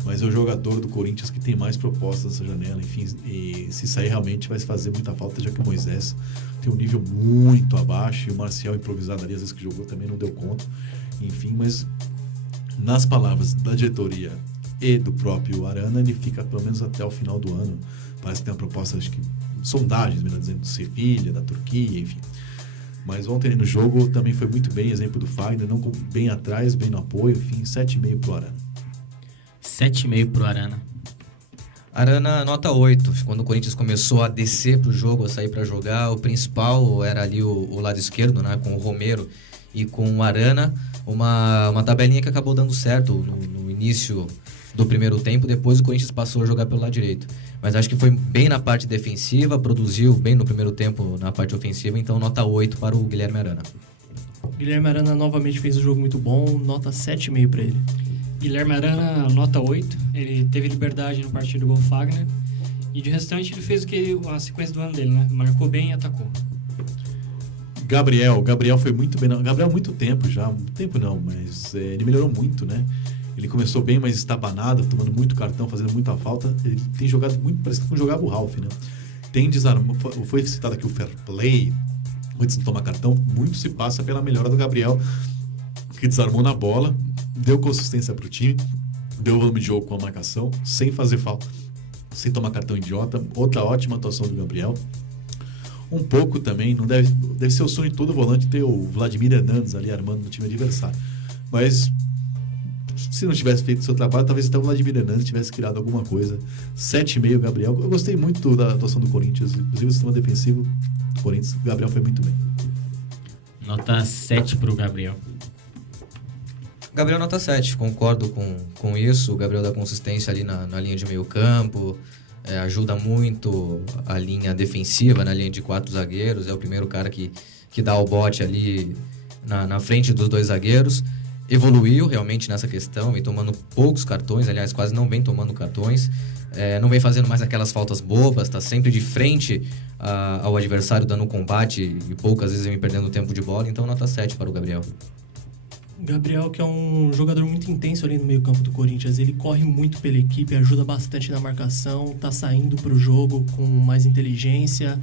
Mas é o jogador do Corinthians que tem mais propostas nessa janela. Enfim, e se sair realmente vai fazer muita falta, já que o Moisés tem um nível muito abaixo e o Marcial improvisado ali, às vezes que jogou, também não deu conta. Enfim, mas nas palavras da diretoria e do próprio Arana, ele fica pelo menos até o final do ano. Parece que tem uma proposta, acho que sondagens, melhor dizendo, do Sevilha, da Turquia, enfim. Mas ontem no jogo também foi muito bem, exemplo do Fagner, não bem atrás, bem no apoio, enfim, 7,5 pro Arana. 7,5 pro Arana. Arana, nota 8. Quando o Corinthians começou a descer pro jogo, a sair para jogar, o principal era ali o lado esquerdo, né, com o Romero e com o Arana. Uma tabelinha que acabou dando certo no início do primeiro tempo, depois o Corinthians passou a jogar pelo lado direito. Mas acho que foi bem na parte defensiva, produziu bem no primeiro tempo na parte ofensiva, então nota 8 para o Guilherme Arana. Guilherme Arana novamente fez um jogo muito bom, nota 7,5 para ele. Guilherme Arana, nota 8. Ele teve liberdade no partido do Fagner. E de restante ele fez a sequência do ano dele, né? Marcou bem e atacou. Gabriel foi muito bem. Gabriel há muito tempo já. Muito tempo não, mas ele melhorou muito, né? Ele começou bem, mas estabanado, tomando muito cartão, fazendo muita falta. Ele tem jogado muito, parece que jogava o Ralf, né? Tem desarmado. Foi citado aqui o fair play, antes de não tomar cartão. Muito se passa pela melhora do Gabriel, que desarmou na bola, deu consistência pro time, deu volume de jogo com a marcação, sem fazer falta, sem tomar cartão idiota. Outra ótima atuação do Gabriel. Um pouco também, não deve ser o sonho de todo volante ter o Vladimir Hernandes ali armando no time adversário. Mas se não tivesse feito o seu trabalho, talvez até o Vladimir Hernandes tivesse criado alguma coisa. 7,5 Gabriel. Eu gostei muito da atuação do Corinthians, inclusive o sistema defensivo do Corinthians. O Gabriel foi muito bem. Nota 7 pro Gabriel. Gabriel, nota 7, concordo com isso. O Gabriel dá consistência ali na linha de meio campo, ajuda muito a linha defensiva, na linha de 4 zagueiros. É o primeiro cara que dá o bote ali na frente dos 2 zagueiros. Evoluiu realmente nessa questão, vem tomando poucos cartões, aliás, quase não vem tomando cartões. Não vem fazendo mais aquelas faltas bobas, está sempre de frente ao adversário, dando combate e poucas vezes vem perdendo tempo de bola. Então, nota 7 para o Gabriel. Gabriel, que é um jogador muito intenso ali no meio campo do Corinthians, ele corre muito pela equipe, ajuda bastante na marcação, tá saindo pro jogo com mais inteligência,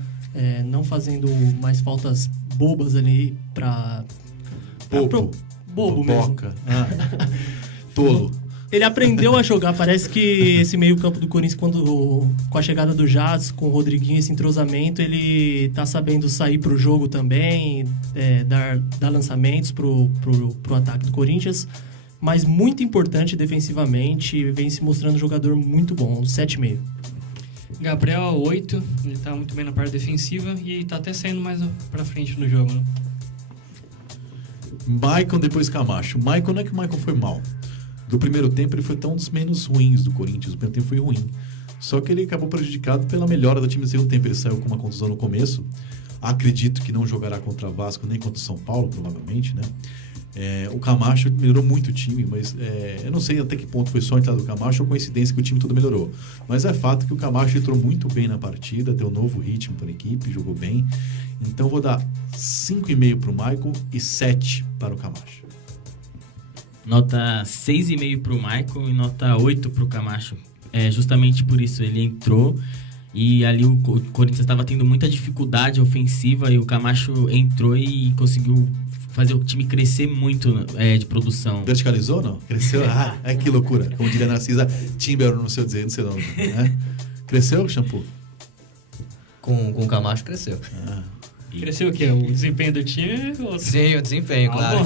não fazendo mais faltas bobas ali bobo mesmo. Tolo. Ele aprendeu a jogar, parece que esse meio campo do Corinthians, com a chegada do Jadson, com o Rodriguinho, esse entrosamento, ele tá sabendo sair pro jogo também, dar lançamentos pro ataque do Corinthians, mas muito importante defensivamente, vem se mostrando um jogador muito bom, 7,5. Gabriel, 8, ele tá muito bem na parte defensiva e tá até saindo mais pra frente no jogo, né? Maicon, depois Camacho. Maicon, não é que o Maicon foi mal. Do primeiro tempo ele foi até um dos menos ruins do Corinthians. O primeiro tempo foi ruim. Só que ele acabou prejudicado pela melhora do time no segundo tempo. Ele saiu com uma contusão no começo. Acredito que não jogará contra Vasco nem contra o São Paulo, provavelmente, né? O Camacho melhorou muito o time, mas eu não sei até que ponto foi só a entrada do Camacho ou coincidência que o time todo melhorou. Mas é fato que o Camacho entrou muito bem na partida, deu um novo ritmo para a equipe, jogou bem. Então vou dar 5,5 para o Maicon e 7 para o Camacho. Nota 6,5 pro Maicon e nota 8 pro Camacho. Justamente por isso, ele entrou e ali o Corinthians estava tendo muita dificuldade ofensiva e o Camacho entrou e conseguiu fazer o time crescer muito de produção. Verticalizou ou não? Cresceu? Que loucura. Como diria a Narcisa Timber, não sei dizer, não sei não. Né? Cresceu, Shampoo? Com o Camacho cresceu. Cresceu o quê? O desempenho do time? Sim, o desempenho, claro.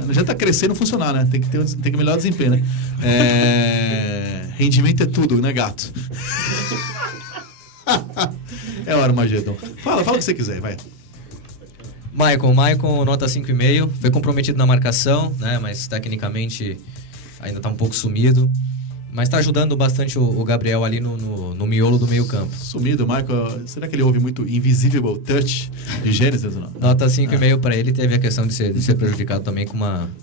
Não adianta crescer e não funcionar, né? Tem que melhorar o desempenho, né? Rendimento é tudo, né, gato? É o Armagedon. Fala o que você quiser, vai. Maicon, nota 5,5. Foi comprometido na marcação, né? Mas tecnicamente ainda tá um pouco sumido. Mas tá ajudando bastante o Gabriel ali no miolo do meio campo. Sumido, Michael. Será que ele ouve muito Invisible Touch de Gênesis ou não? Nota 5,5 para ele. Teve a questão de ser prejudicado também com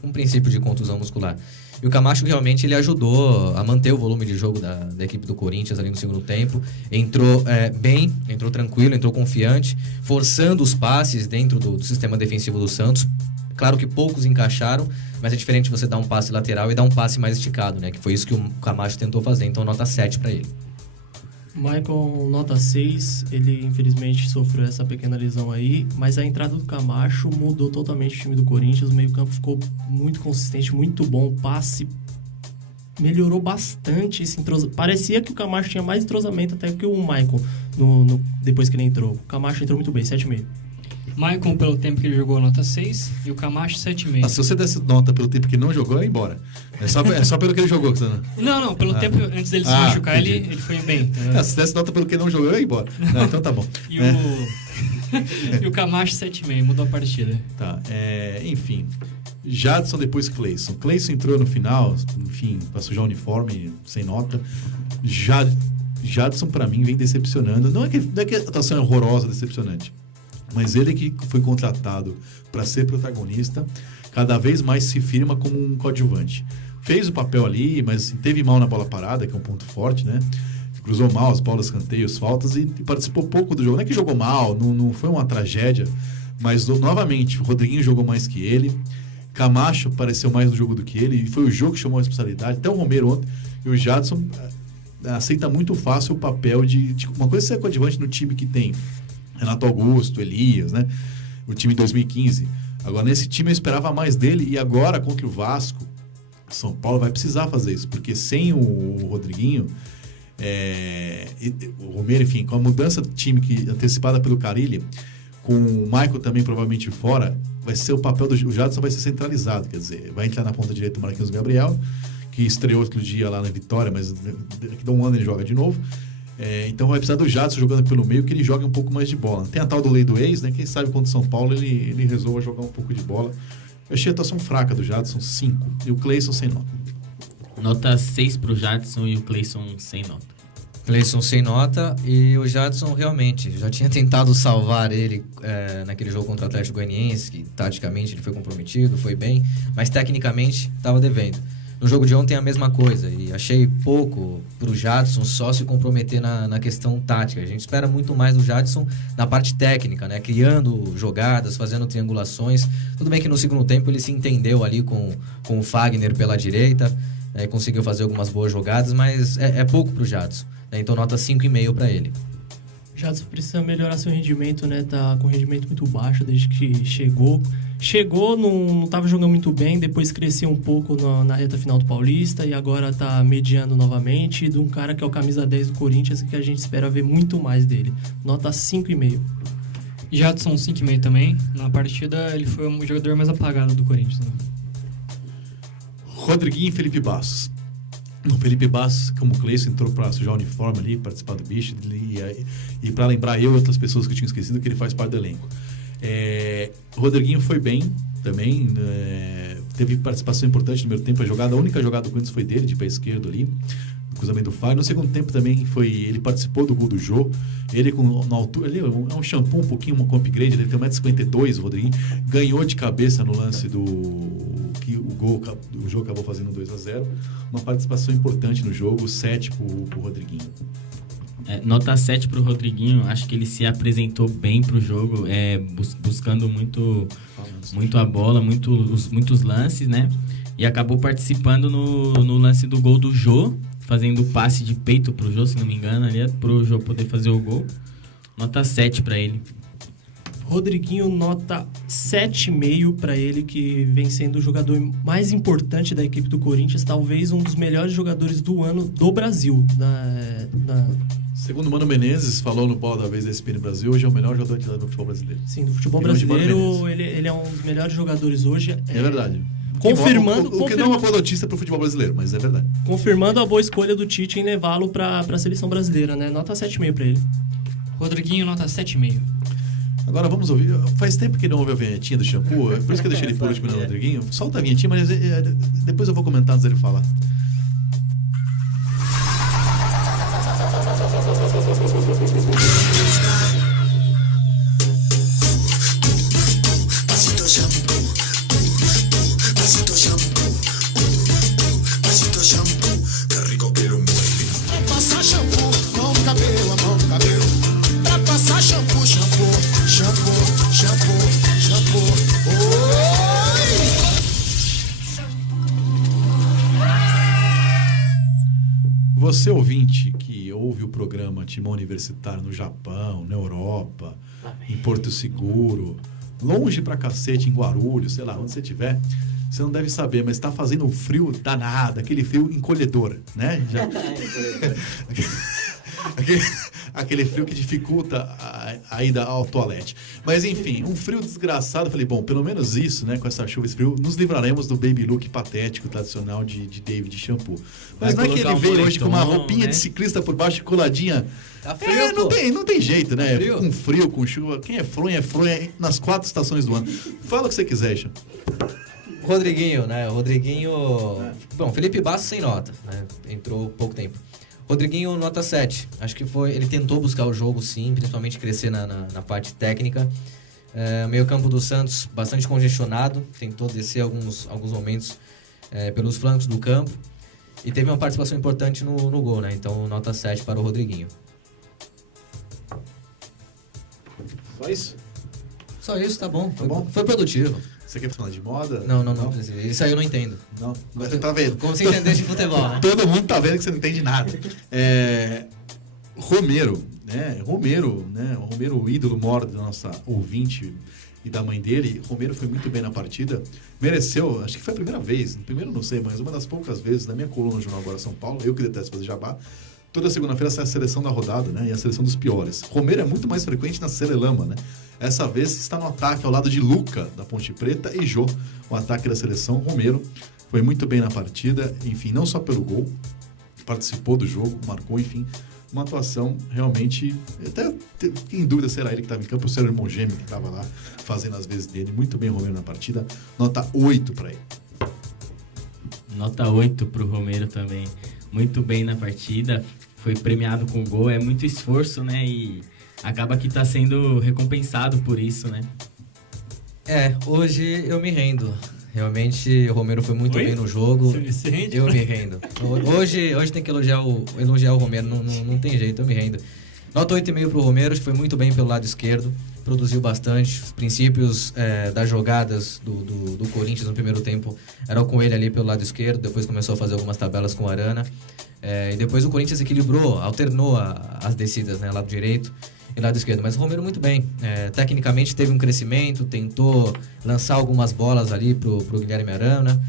um princípio de contusão muscular. E o Camacho realmente ele ajudou a manter o volume de jogo da equipe do Corinthians ali no segundo tempo. Entrou bem, entrou tranquilo, entrou confiante, forçando os passes dentro do sistema defensivo do Santos. Claro que poucos encaixaram, mas é diferente você dar um passe lateral e dar um passe mais esticado, né? Que foi isso que o Camacho tentou fazer. Então, nota 7 para ele. Michael, nota 6. Ele, infelizmente, sofreu essa pequena lesão aí. Mas a entrada do Camacho mudou totalmente o time do Corinthians. O meio-campo ficou muito consistente, muito bom. O passe melhorou bastante. Parecia que o Camacho tinha mais entrosamento até que o Michael depois que ele entrou. O Camacho entrou muito bem, 7,5. Maicon, pelo tempo que ele jogou, nota 6. E o Camacho, 7,5. Se você desse nota pelo tempo que não jogou, é embora. É só pelo que ele jogou que você não... Não, pelo tempo antes dele se machucar, ele foi bem. Se desse nota pelo que não jogou, é embora. Então tá bom. E o Camacho, 7,5. Mudou a partida. Tá, enfim. Jadson, depois Cleison. Cleison entrou no final, enfim, pra sujar o uniforme, sem nota. Jadson, pra mim, vem decepcionando. Não é que a atuação é horrorosa, decepcionante. Mas ele que foi contratado para ser protagonista, cada vez mais se firma como um coadjuvante. Fez o papel ali, mas teve mal na bola parada, que é um ponto forte, né? Cruzou mal as bolas, escanteios, faltas e participou pouco do jogo. Não é que jogou mal, não foi uma tragédia, mas novamente, o Rodriguinho jogou mais que ele, Camacho apareceu mais no jogo do que ele, e foi o jogo que chamou a responsabilidade. Até o Romero ontem, e o Jadson aceita muito fácil o papel de uma coisa é ser coadjuvante no time que tem Renato Augusto, Elias, né? O time de 2015. Agora, nesse time eu esperava mais dele e agora contra o Vasco, São Paulo vai precisar fazer isso, porque sem o Rodriguinho, o Romero, enfim, com a mudança do time antecipada pelo Carille, com o Michael também provavelmente fora, vai ser o papel do Jadson vai ser centralizado, quer dizer, vai entrar na ponta direita o Marquinhos Gabriel, que estreou outro dia lá na Vitória, mas daqui a um ano ele joga de novo. Então vai precisar do Jadson jogando pelo meio, que ele joga um pouco mais de bola. Tem a tal do lei do ex, né? Quem sabe contra o São Paulo ele resolva jogar um pouco de bola. Eu achei a atuação fraca do Jadson, 5. E o Cleison sem nota. Nota 6 pro Jadson e o Cleison sem nota. Cleison sem nota e o Jadson realmente já tinha tentado salvar ele naquele jogo contra o Atlético Goianiense, que taticamente ele foi comprometido, foi bem, mas tecnicamente estava devendo. No jogo de ontem a mesma coisa, e achei pouco pro Jadson só se comprometer na questão tática. A gente espera muito mais do Jadson na parte técnica, né? Criando jogadas, fazendo triangulações. Tudo bem que no segundo tempo ele se entendeu ali com o Fagner pela direita, conseguiu fazer algumas boas jogadas, mas é pouco pro Jadson, né? Então nota 5,5 para ele. Jadson precisa melhorar seu rendimento, né? Tá com rendimento muito baixo desde que chegou. Não estava jogando muito bem, depois cresceu um pouco na reta final do Paulista e agora está mediando novamente de um cara que é o camisa 10 do Corinthians e que a gente espera ver muito mais dele. Nota 5,5. Jadson 5,5 também. Na partida ele foi o jogador mais apagado do Corinthians, né? Rodriguinho e Felipe Bastos. O Felipe Bastos, como o Cleison, entrou para sujar o uniforme ali, participar do bicho e para lembrar eu e outras pessoas que eu tinha esquecido que ele faz parte do elenco. O Rodriguinho foi bem também, teve participação importante no primeiro tempo. A única jogada do Corinthians foi dele, de pé esquerdo ali, no cruzamento do Fagner. No segundo tempo também ele participou do gol do Jô. Ele na altura, ele é um shampoo um pouquinho, com upgrade, ele tem 1,52 m, o Rodriguinho. Ganhou de cabeça no lance que o Jô acabou fazendo 2-0. Uma participação importante no jogo, 7 pro Rodriguinho. Nota 7 pro Rodriguinho. Acho que ele se apresentou bem pro jogo, buscando muito a bola, muitos lances, né? E acabou participando no lance do gol do Jô, fazendo o passe de peito pro Jô, se não me engano, ali pro Jô poder fazer o gol. Nota 7 para ele. Rodriguinho, nota 7,5 para ele, que vem sendo o jogador mais importante da equipe do Corinthians, talvez um dos melhores jogadores do ano do Brasil. Segundo o Mano Menezes, falou no Bola da Vez da ESPN Brasil, hoje é o melhor jogador do futebol brasileiro. Sim, do futebol brasileiro, ele é um dos melhores jogadores hoje. É verdade. Confirmando. O que não é uma boa notícia pro futebol brasileiro, mas é verdade. Confirmando a boa escolha do Tite em levá-lo para a seleção brasileira, né? Nota 7,5 para ele. Rodriguinho, nota 7,5. Agora vamos ouvir. Faz tempo que não ouve a vinhetinha do shampoo, por isso que eu deixei ele por último no Rodriguinho. Solta a vinhetinha, mas depois eu vou comentar antes dele falar. você ouvinte que ouve o programa Timão Universitário no Japão, na Europa, em Porto Seguro, longe pra cacete, em Guarulhos, sei lá, onde você estiver, você não deve saber, mas está fazendo um frio danado, aquele frio encolhedor, né? Aquele frio que dificulta a ida ao toalete. Mas enfim, um frio desgraçado. Falei, bom, pelo menos isso, né? Com essa chuva, esse frio, nos livraremos do baby look patético, tradicional de David Shampoo. Mas não é que ele veio hoje com uma roupinha, né, de ciclista por baixo, coladinha. Tá frio, não tem jeito, né? Frio? Com frio, com chuva. Quem é fronha nas 4 estações do ano. Fala o que você quiser, Isha. Rodriguinho, né? Bom, Felipe Bastos sem nota, né? Entrou pouco tempo. Rodriguinho, nota 7. Acho que ele tentou buscar o jogo, sim, principalmente crescer na parte técnica. O meio-campo do Santos, bastante congestionado, tentou descer alguns momentos pelos flancos do campo. E teve uma participação importante no gol, né? Então, nota 7 para o Rodriguinho. Só isso? Só isso, tá bom. Tá bom? Foi produtivo. Você quer falar de moda? Não precisa. Isso aí eu não entendo. Não, mas você tá vendo. Como você entender de futebol, né? Todo mundo tá vendo que você não entende nada. Romero, né? Romero, o ídolo maior da nossa ouvinte e da mãe dele. Romero foi muito bem na partida. Mereceu, acho que foi a primeira vez. Primeiro não sei, mas uma das poucas vezes na minha coluna no Jornal Agora São Paulo, eu que detesto fazer jabá, toda segunda-feira sai a seleção da rodada, né? E a seleção dos piores. Romero é muito mais frequente na Cerelama, né? Essa vez está no ataque ao lado de Luca, da Ponte Preta, e Jô, o ataque da seleção. Romero foi muito bem na partida, enfim, não só pelo gol, participou do jogo, marcou, enfim, uma atuação realmente, até em dúvida se era ele que estava em campo ou se era o irmão gêmeo que estava lá fazendo as vezes dele. Muito bem Romero na partida, nota 8 para ele. Nota 8 para o Romero também, muito bem na partida, foi premiado com gol, é muito esforço, né, e acaba que está sendo recompensado por isso, né? Hoje eu me rendo. Realmente o Romero foi muito bem no jogo. Você me rende? Eu me rendo. Hoje tem que elogiar o Romero, não tem jeito, eu me rendo. Nota 8,5 pro Romero, acho que foi muito bem pelo lado esquerdo, produziu bastante. Os princípios das jogadas do Corinthians no primeiro tempo eram com ele ali pelo lado esquerdo, depois começou a fazer algumas tabelas com o Arana. E depois o Corinthians equilibrou, alternou as descidas, né, lado direito e lado esquerdo. Mas o Romero muito bem. Tecnicamente teve um crescimento, tentou lançar algumas bolas ali pro Guilherme Arana,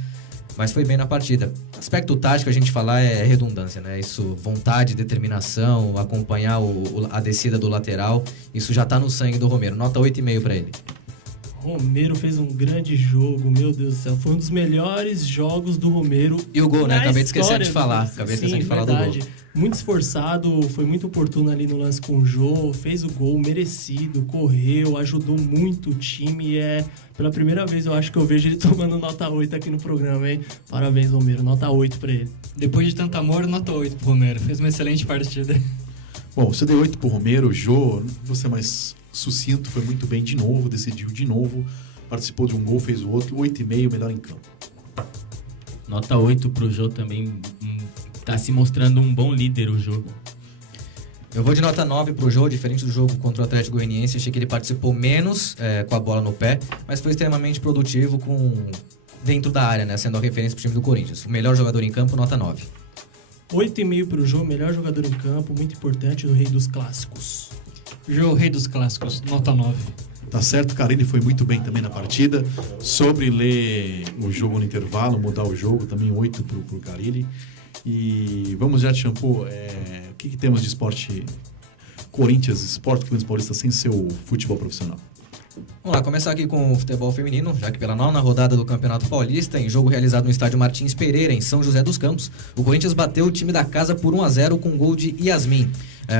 mas foi bem na partida. Aspecto tático, a gente falar é redundância, né? Isso, vontade, determinação, acompanhar a descida do lateral, isso já tá no sangue do Romero. Nota 8,5 para ele. Romero fez um grande jogo, meu Deus do céu. Foi um dos melhores jogos do Romero. E o gol, né? Acabei de esquecer de falar. Do gol. Muito esforçado, foi muito oportuno ali no lance com o Jô, fez o gol merecido, correu, ajudou muito o time. Pela primeira vez eu acho que eu vejo ele tomando nota 8 aqui no programa, hein? Parabéns, Romero. Nota 8 pra ele. Depois de tanto amor, nota 8 pro Romero. Fez uma excelente partida. Bom, você deu 8 pro Romero, Jô, você mais sucinto, foi muito bem de novo, decidiu de novo, participou de um gol, fez o outro, 8,5, melhor em campo. Nota 8 pro Jô também, tá se mostrando um bom líder o jogo. Eu vou de nota 9 pro Jô, diferente do jogo contra o Atlético Goianiense, achei que ele participou menos com a bola no pé, mas foi extremamente produtivo dentro da área, né, sendo a referência pro time do Corinthians. O melhor jogador em campo, nota 9. 8,5 pro Jô, melhor jogador em campo, muito importante, o rei dos clássicos. Jô, rei dos clássicos, nota 9. Tá certo, Carilli foi muito bem também na partida. Sobre ler o jogo no intervalo, mudar o jogo, também 8 pro Carilli. E vamos já de Shampoo. O que temos de esporte Corinthians Paulista sem seu futebol profissional? Vamos lá, começar aqui com o futebol feminino, já que pela 9ª rodada do Campeonato Paulista, em jogo realizado no estádio Martins Pereira, em São José dos Campos, o Corinthians bateu o time da casa por 1-0 com gol de Yasmin.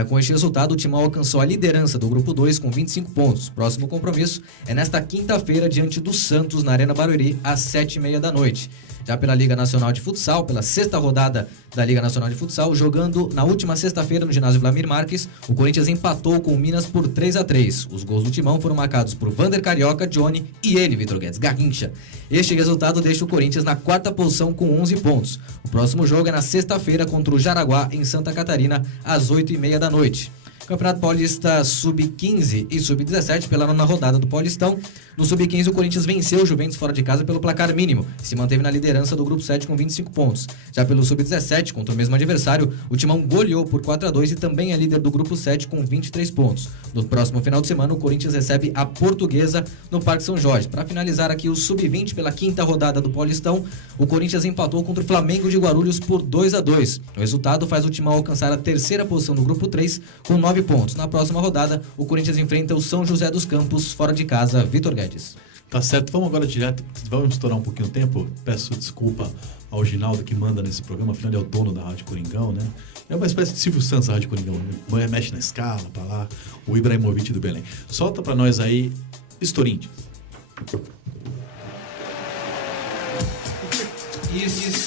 Com este resultado, o Timão alcançou a liderança do Grupo 2 com 25 pontos. Próximo compromisso é nesta quinta-feira diante do Santos, na Arena Barueri, às 7h30 da noite. Já pela Liga Nacional de Futsal, pela 6ª rodada da Liga Nacional de Futsal, jogando na última sexta-feira no ginásio Vlamir Marques, o Corinthians empatou com o Minas por 3-3. Os gols do Timão foram marcados por Vander Carioca, Johnny e ele, Vitor Guedes, Garrincha. Este resultado deixa o Corinthians na 4ª posição com 11 pontos. O próximo jogo é na sexta-feira contra o Jaraguá, em Santa Catarina, às 8h30 da noite. Campeonato Paulista Sub-15 e Sub-17 pela 9ª rodada do Paulistão. No Sub-15, o Corinthians venceu o Juventus fora de casa pelo placar mínimo e se manteve na liderança do Grupo 7 com 25 pontos. Já pelo Sub-17, contra o mesmo adversário, o Timão goleou por 4-2 e também é líder do Grupo 7 com 23 pontos. No próximo final de semana, o Corinthians recebe a Portuguesa no Parque São Jorge. Para finalizar aqui o Sub-20 pela 5ª rodada do Paulistão, o Corinthians empatou contra o Flamengo de Guarulhos por 2-2. O resultado faz o Timão alcançar a 3ª posição do Grupo 3 com 9 pontos. Na próxima rodada, o Corinthians enfrenta o São José dos Campos, fora de casa, Vitor Guedes. Tá certo, vamos agora direto, vamos estourar um pouquinho o tempo. Peço desculpa ao Ginaldo que manda nesse programa, afinal ele é o dono da Rádio Coringão, né? É uma espécie de Silvio Santos da Rádio Coringão, né? Mexe na escala, pra lá, o Ibrahimovic do Belém. Solta pra nós aí, Estoríndias.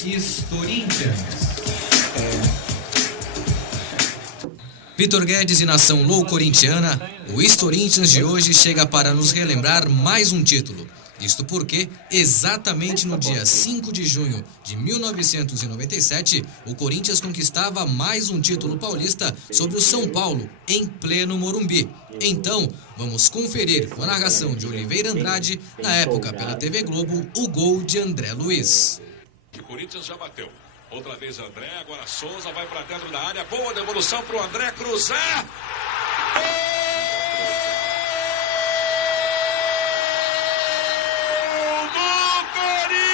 Estoríndias. Vitor Guedes e nação loucorintiana, o Estoríndias de hoje chega para nos relembrar mais um título. Isto porque, exatamente no dia 5 de junho de 1997, o Corinthians conquistava mais um título paulista sobre o São Paulo, em pleno Morumbi. Então, vamos conferir com a narração de Oliveira Andrade, na época pela TV Globo, o gol de André Luiz. O Corinthians já bateu. Outra vez André, agora Souza vai para dentro da área. Boa devolução para o André cruzar. Gol do Corinthians!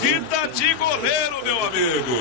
Vida de goleiro, meu amigo.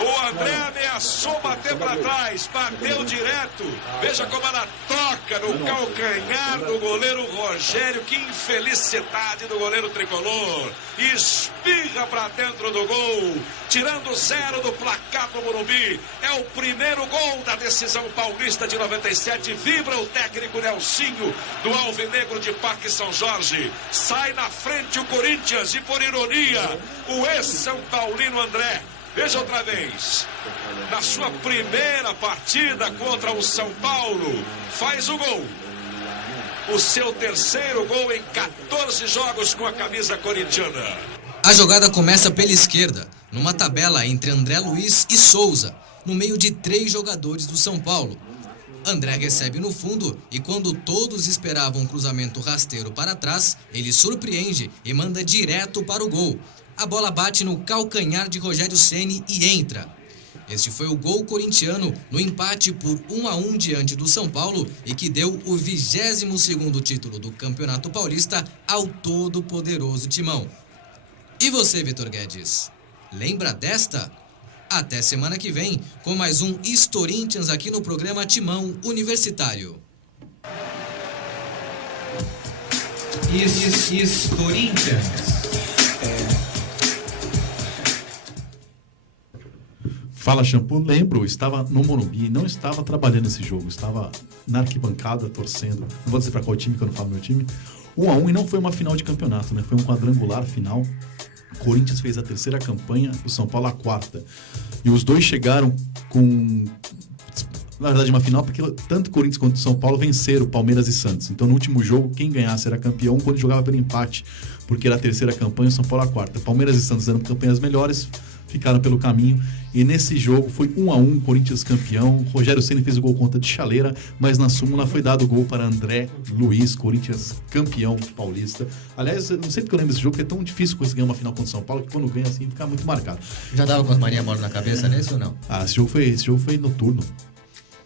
O André ameaçou bater para trás, bateu direto. Veja como ela toca no calcanhar do goleiro Rogério. Que infelicidade do goleiro tricolor. Espirra para dentro do gol, tirando 0 do placar do Morumbi. É o primeiro gol da decisão paulista de 97. Vibra o técnico Nelsinho do Alvinegro de Parque São Jorge. Sai na frente o Corinthians e, por ironia, o ex-São Paulino André. Veja outra vez. Na sua primeira partida contra o São Paulo, faz o gol. O seu terceiro gol em 14 jogos com a camisa corintiana. A jogada começa pela esquerda, numa tabela entre André Luiz e Souza, no meio de 3 jogadores do São Paulo. André recebe no fundo e quando todos esperavam um cruzamento rasteiro para trás, ele surpreende e manda direto para o gol. A bola bate no calcanhar de Rogério Ceni e entra. Este foi o gol corintiano no empate por 1-1 diante do São Paulo e que deu o 22º título do Campeonato Paulista ao todo-poderoso Timão. E você, Vitor Guedes, lembra desta? Até semana que vem com mais um Estoríndias aqui no programa Timão Universitário. Estoríndias. Fala, Shampoo. Lembro, estava no Morumbi, não estava trabalhando esse jogo, estava na arquibancada torcendo. Não vou dizer para qual time, que eu não falo meu time. 1-1 e não foi uma final de campeonato, né? Foi um quadrangular final. O Corinthians fez a 3ª campanha, o São Paulo a 4ª. E os dois chegaram com, na verdade, uma final, porque tanto o Corinthians quanto o São Paulo venceram Palmeiras e Santos. Então, no último jogo, quem ganhasse era campeão quando jogava pelo empate, porque era a 3ª campanha, o São Paulo a 4ª. Palmeiras e Santos eram campanhas melhores, ficaram pelo caminho. E nesse jogo foi 1-1, Corinthians campeão. Rogério Ceni fez o gol contra de chaleira, mas na súmula foi dado o gol para André Luiz, Corinthians campeão paulista. Aliás, eu não sei porque eu lembro desse jogo, porque é tão difícil conseguir uma final contra o São Paulo, que quando ganha assim fica muito marcado. Já dava com as Maria Moro na cabeça nesse ou não? Ah, esse jogo foi noturno.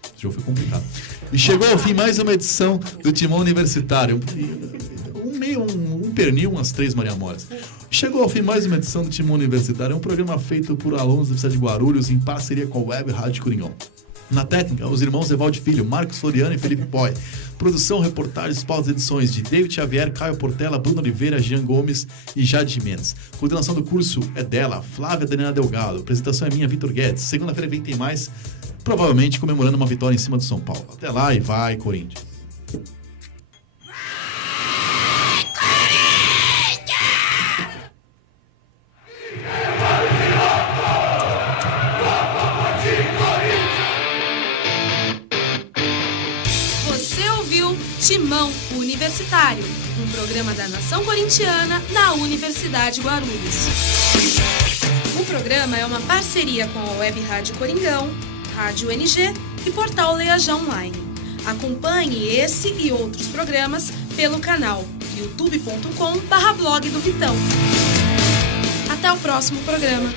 Esse jogo foi complicado. E chegou ao fim mais uma edição do Timão Universitário. Um pernil, umas 3 Maria Moras. Chegou ao fim mais uma edição do Timão Universitário, um programa feito por alunos da Universidade de Guarulhos em parceria com a Web Rádio Coringão. Na técnica, os irmãos Evaldo Filho, Marcos Floriano e Felipe Poi. Produção, reportagens, pautas, edições de David Xavier, Caio Portela, Bruno Oliveira, Jean Gomes e Jade Jimenez. Coordenação do curso é dela, Flávia Daniela Delgado. Apresentação é minha, Vitor Guedes. Segunda-feira vem tem mais, provavelmente comemorando uma vitória em cima do São Paulo. Até lá e vai, Corinthians. Chico! Timão Universitário, um programa da Nação Corintiana na Universidade Guarulhos. O programa é uma parceria com a Web Rádio Coringão, Rádio NG e Portal Leajá Online. Acompanhe esse e outros programas pelo canal youtube.com/blog do Vitão. Até o próximo programa.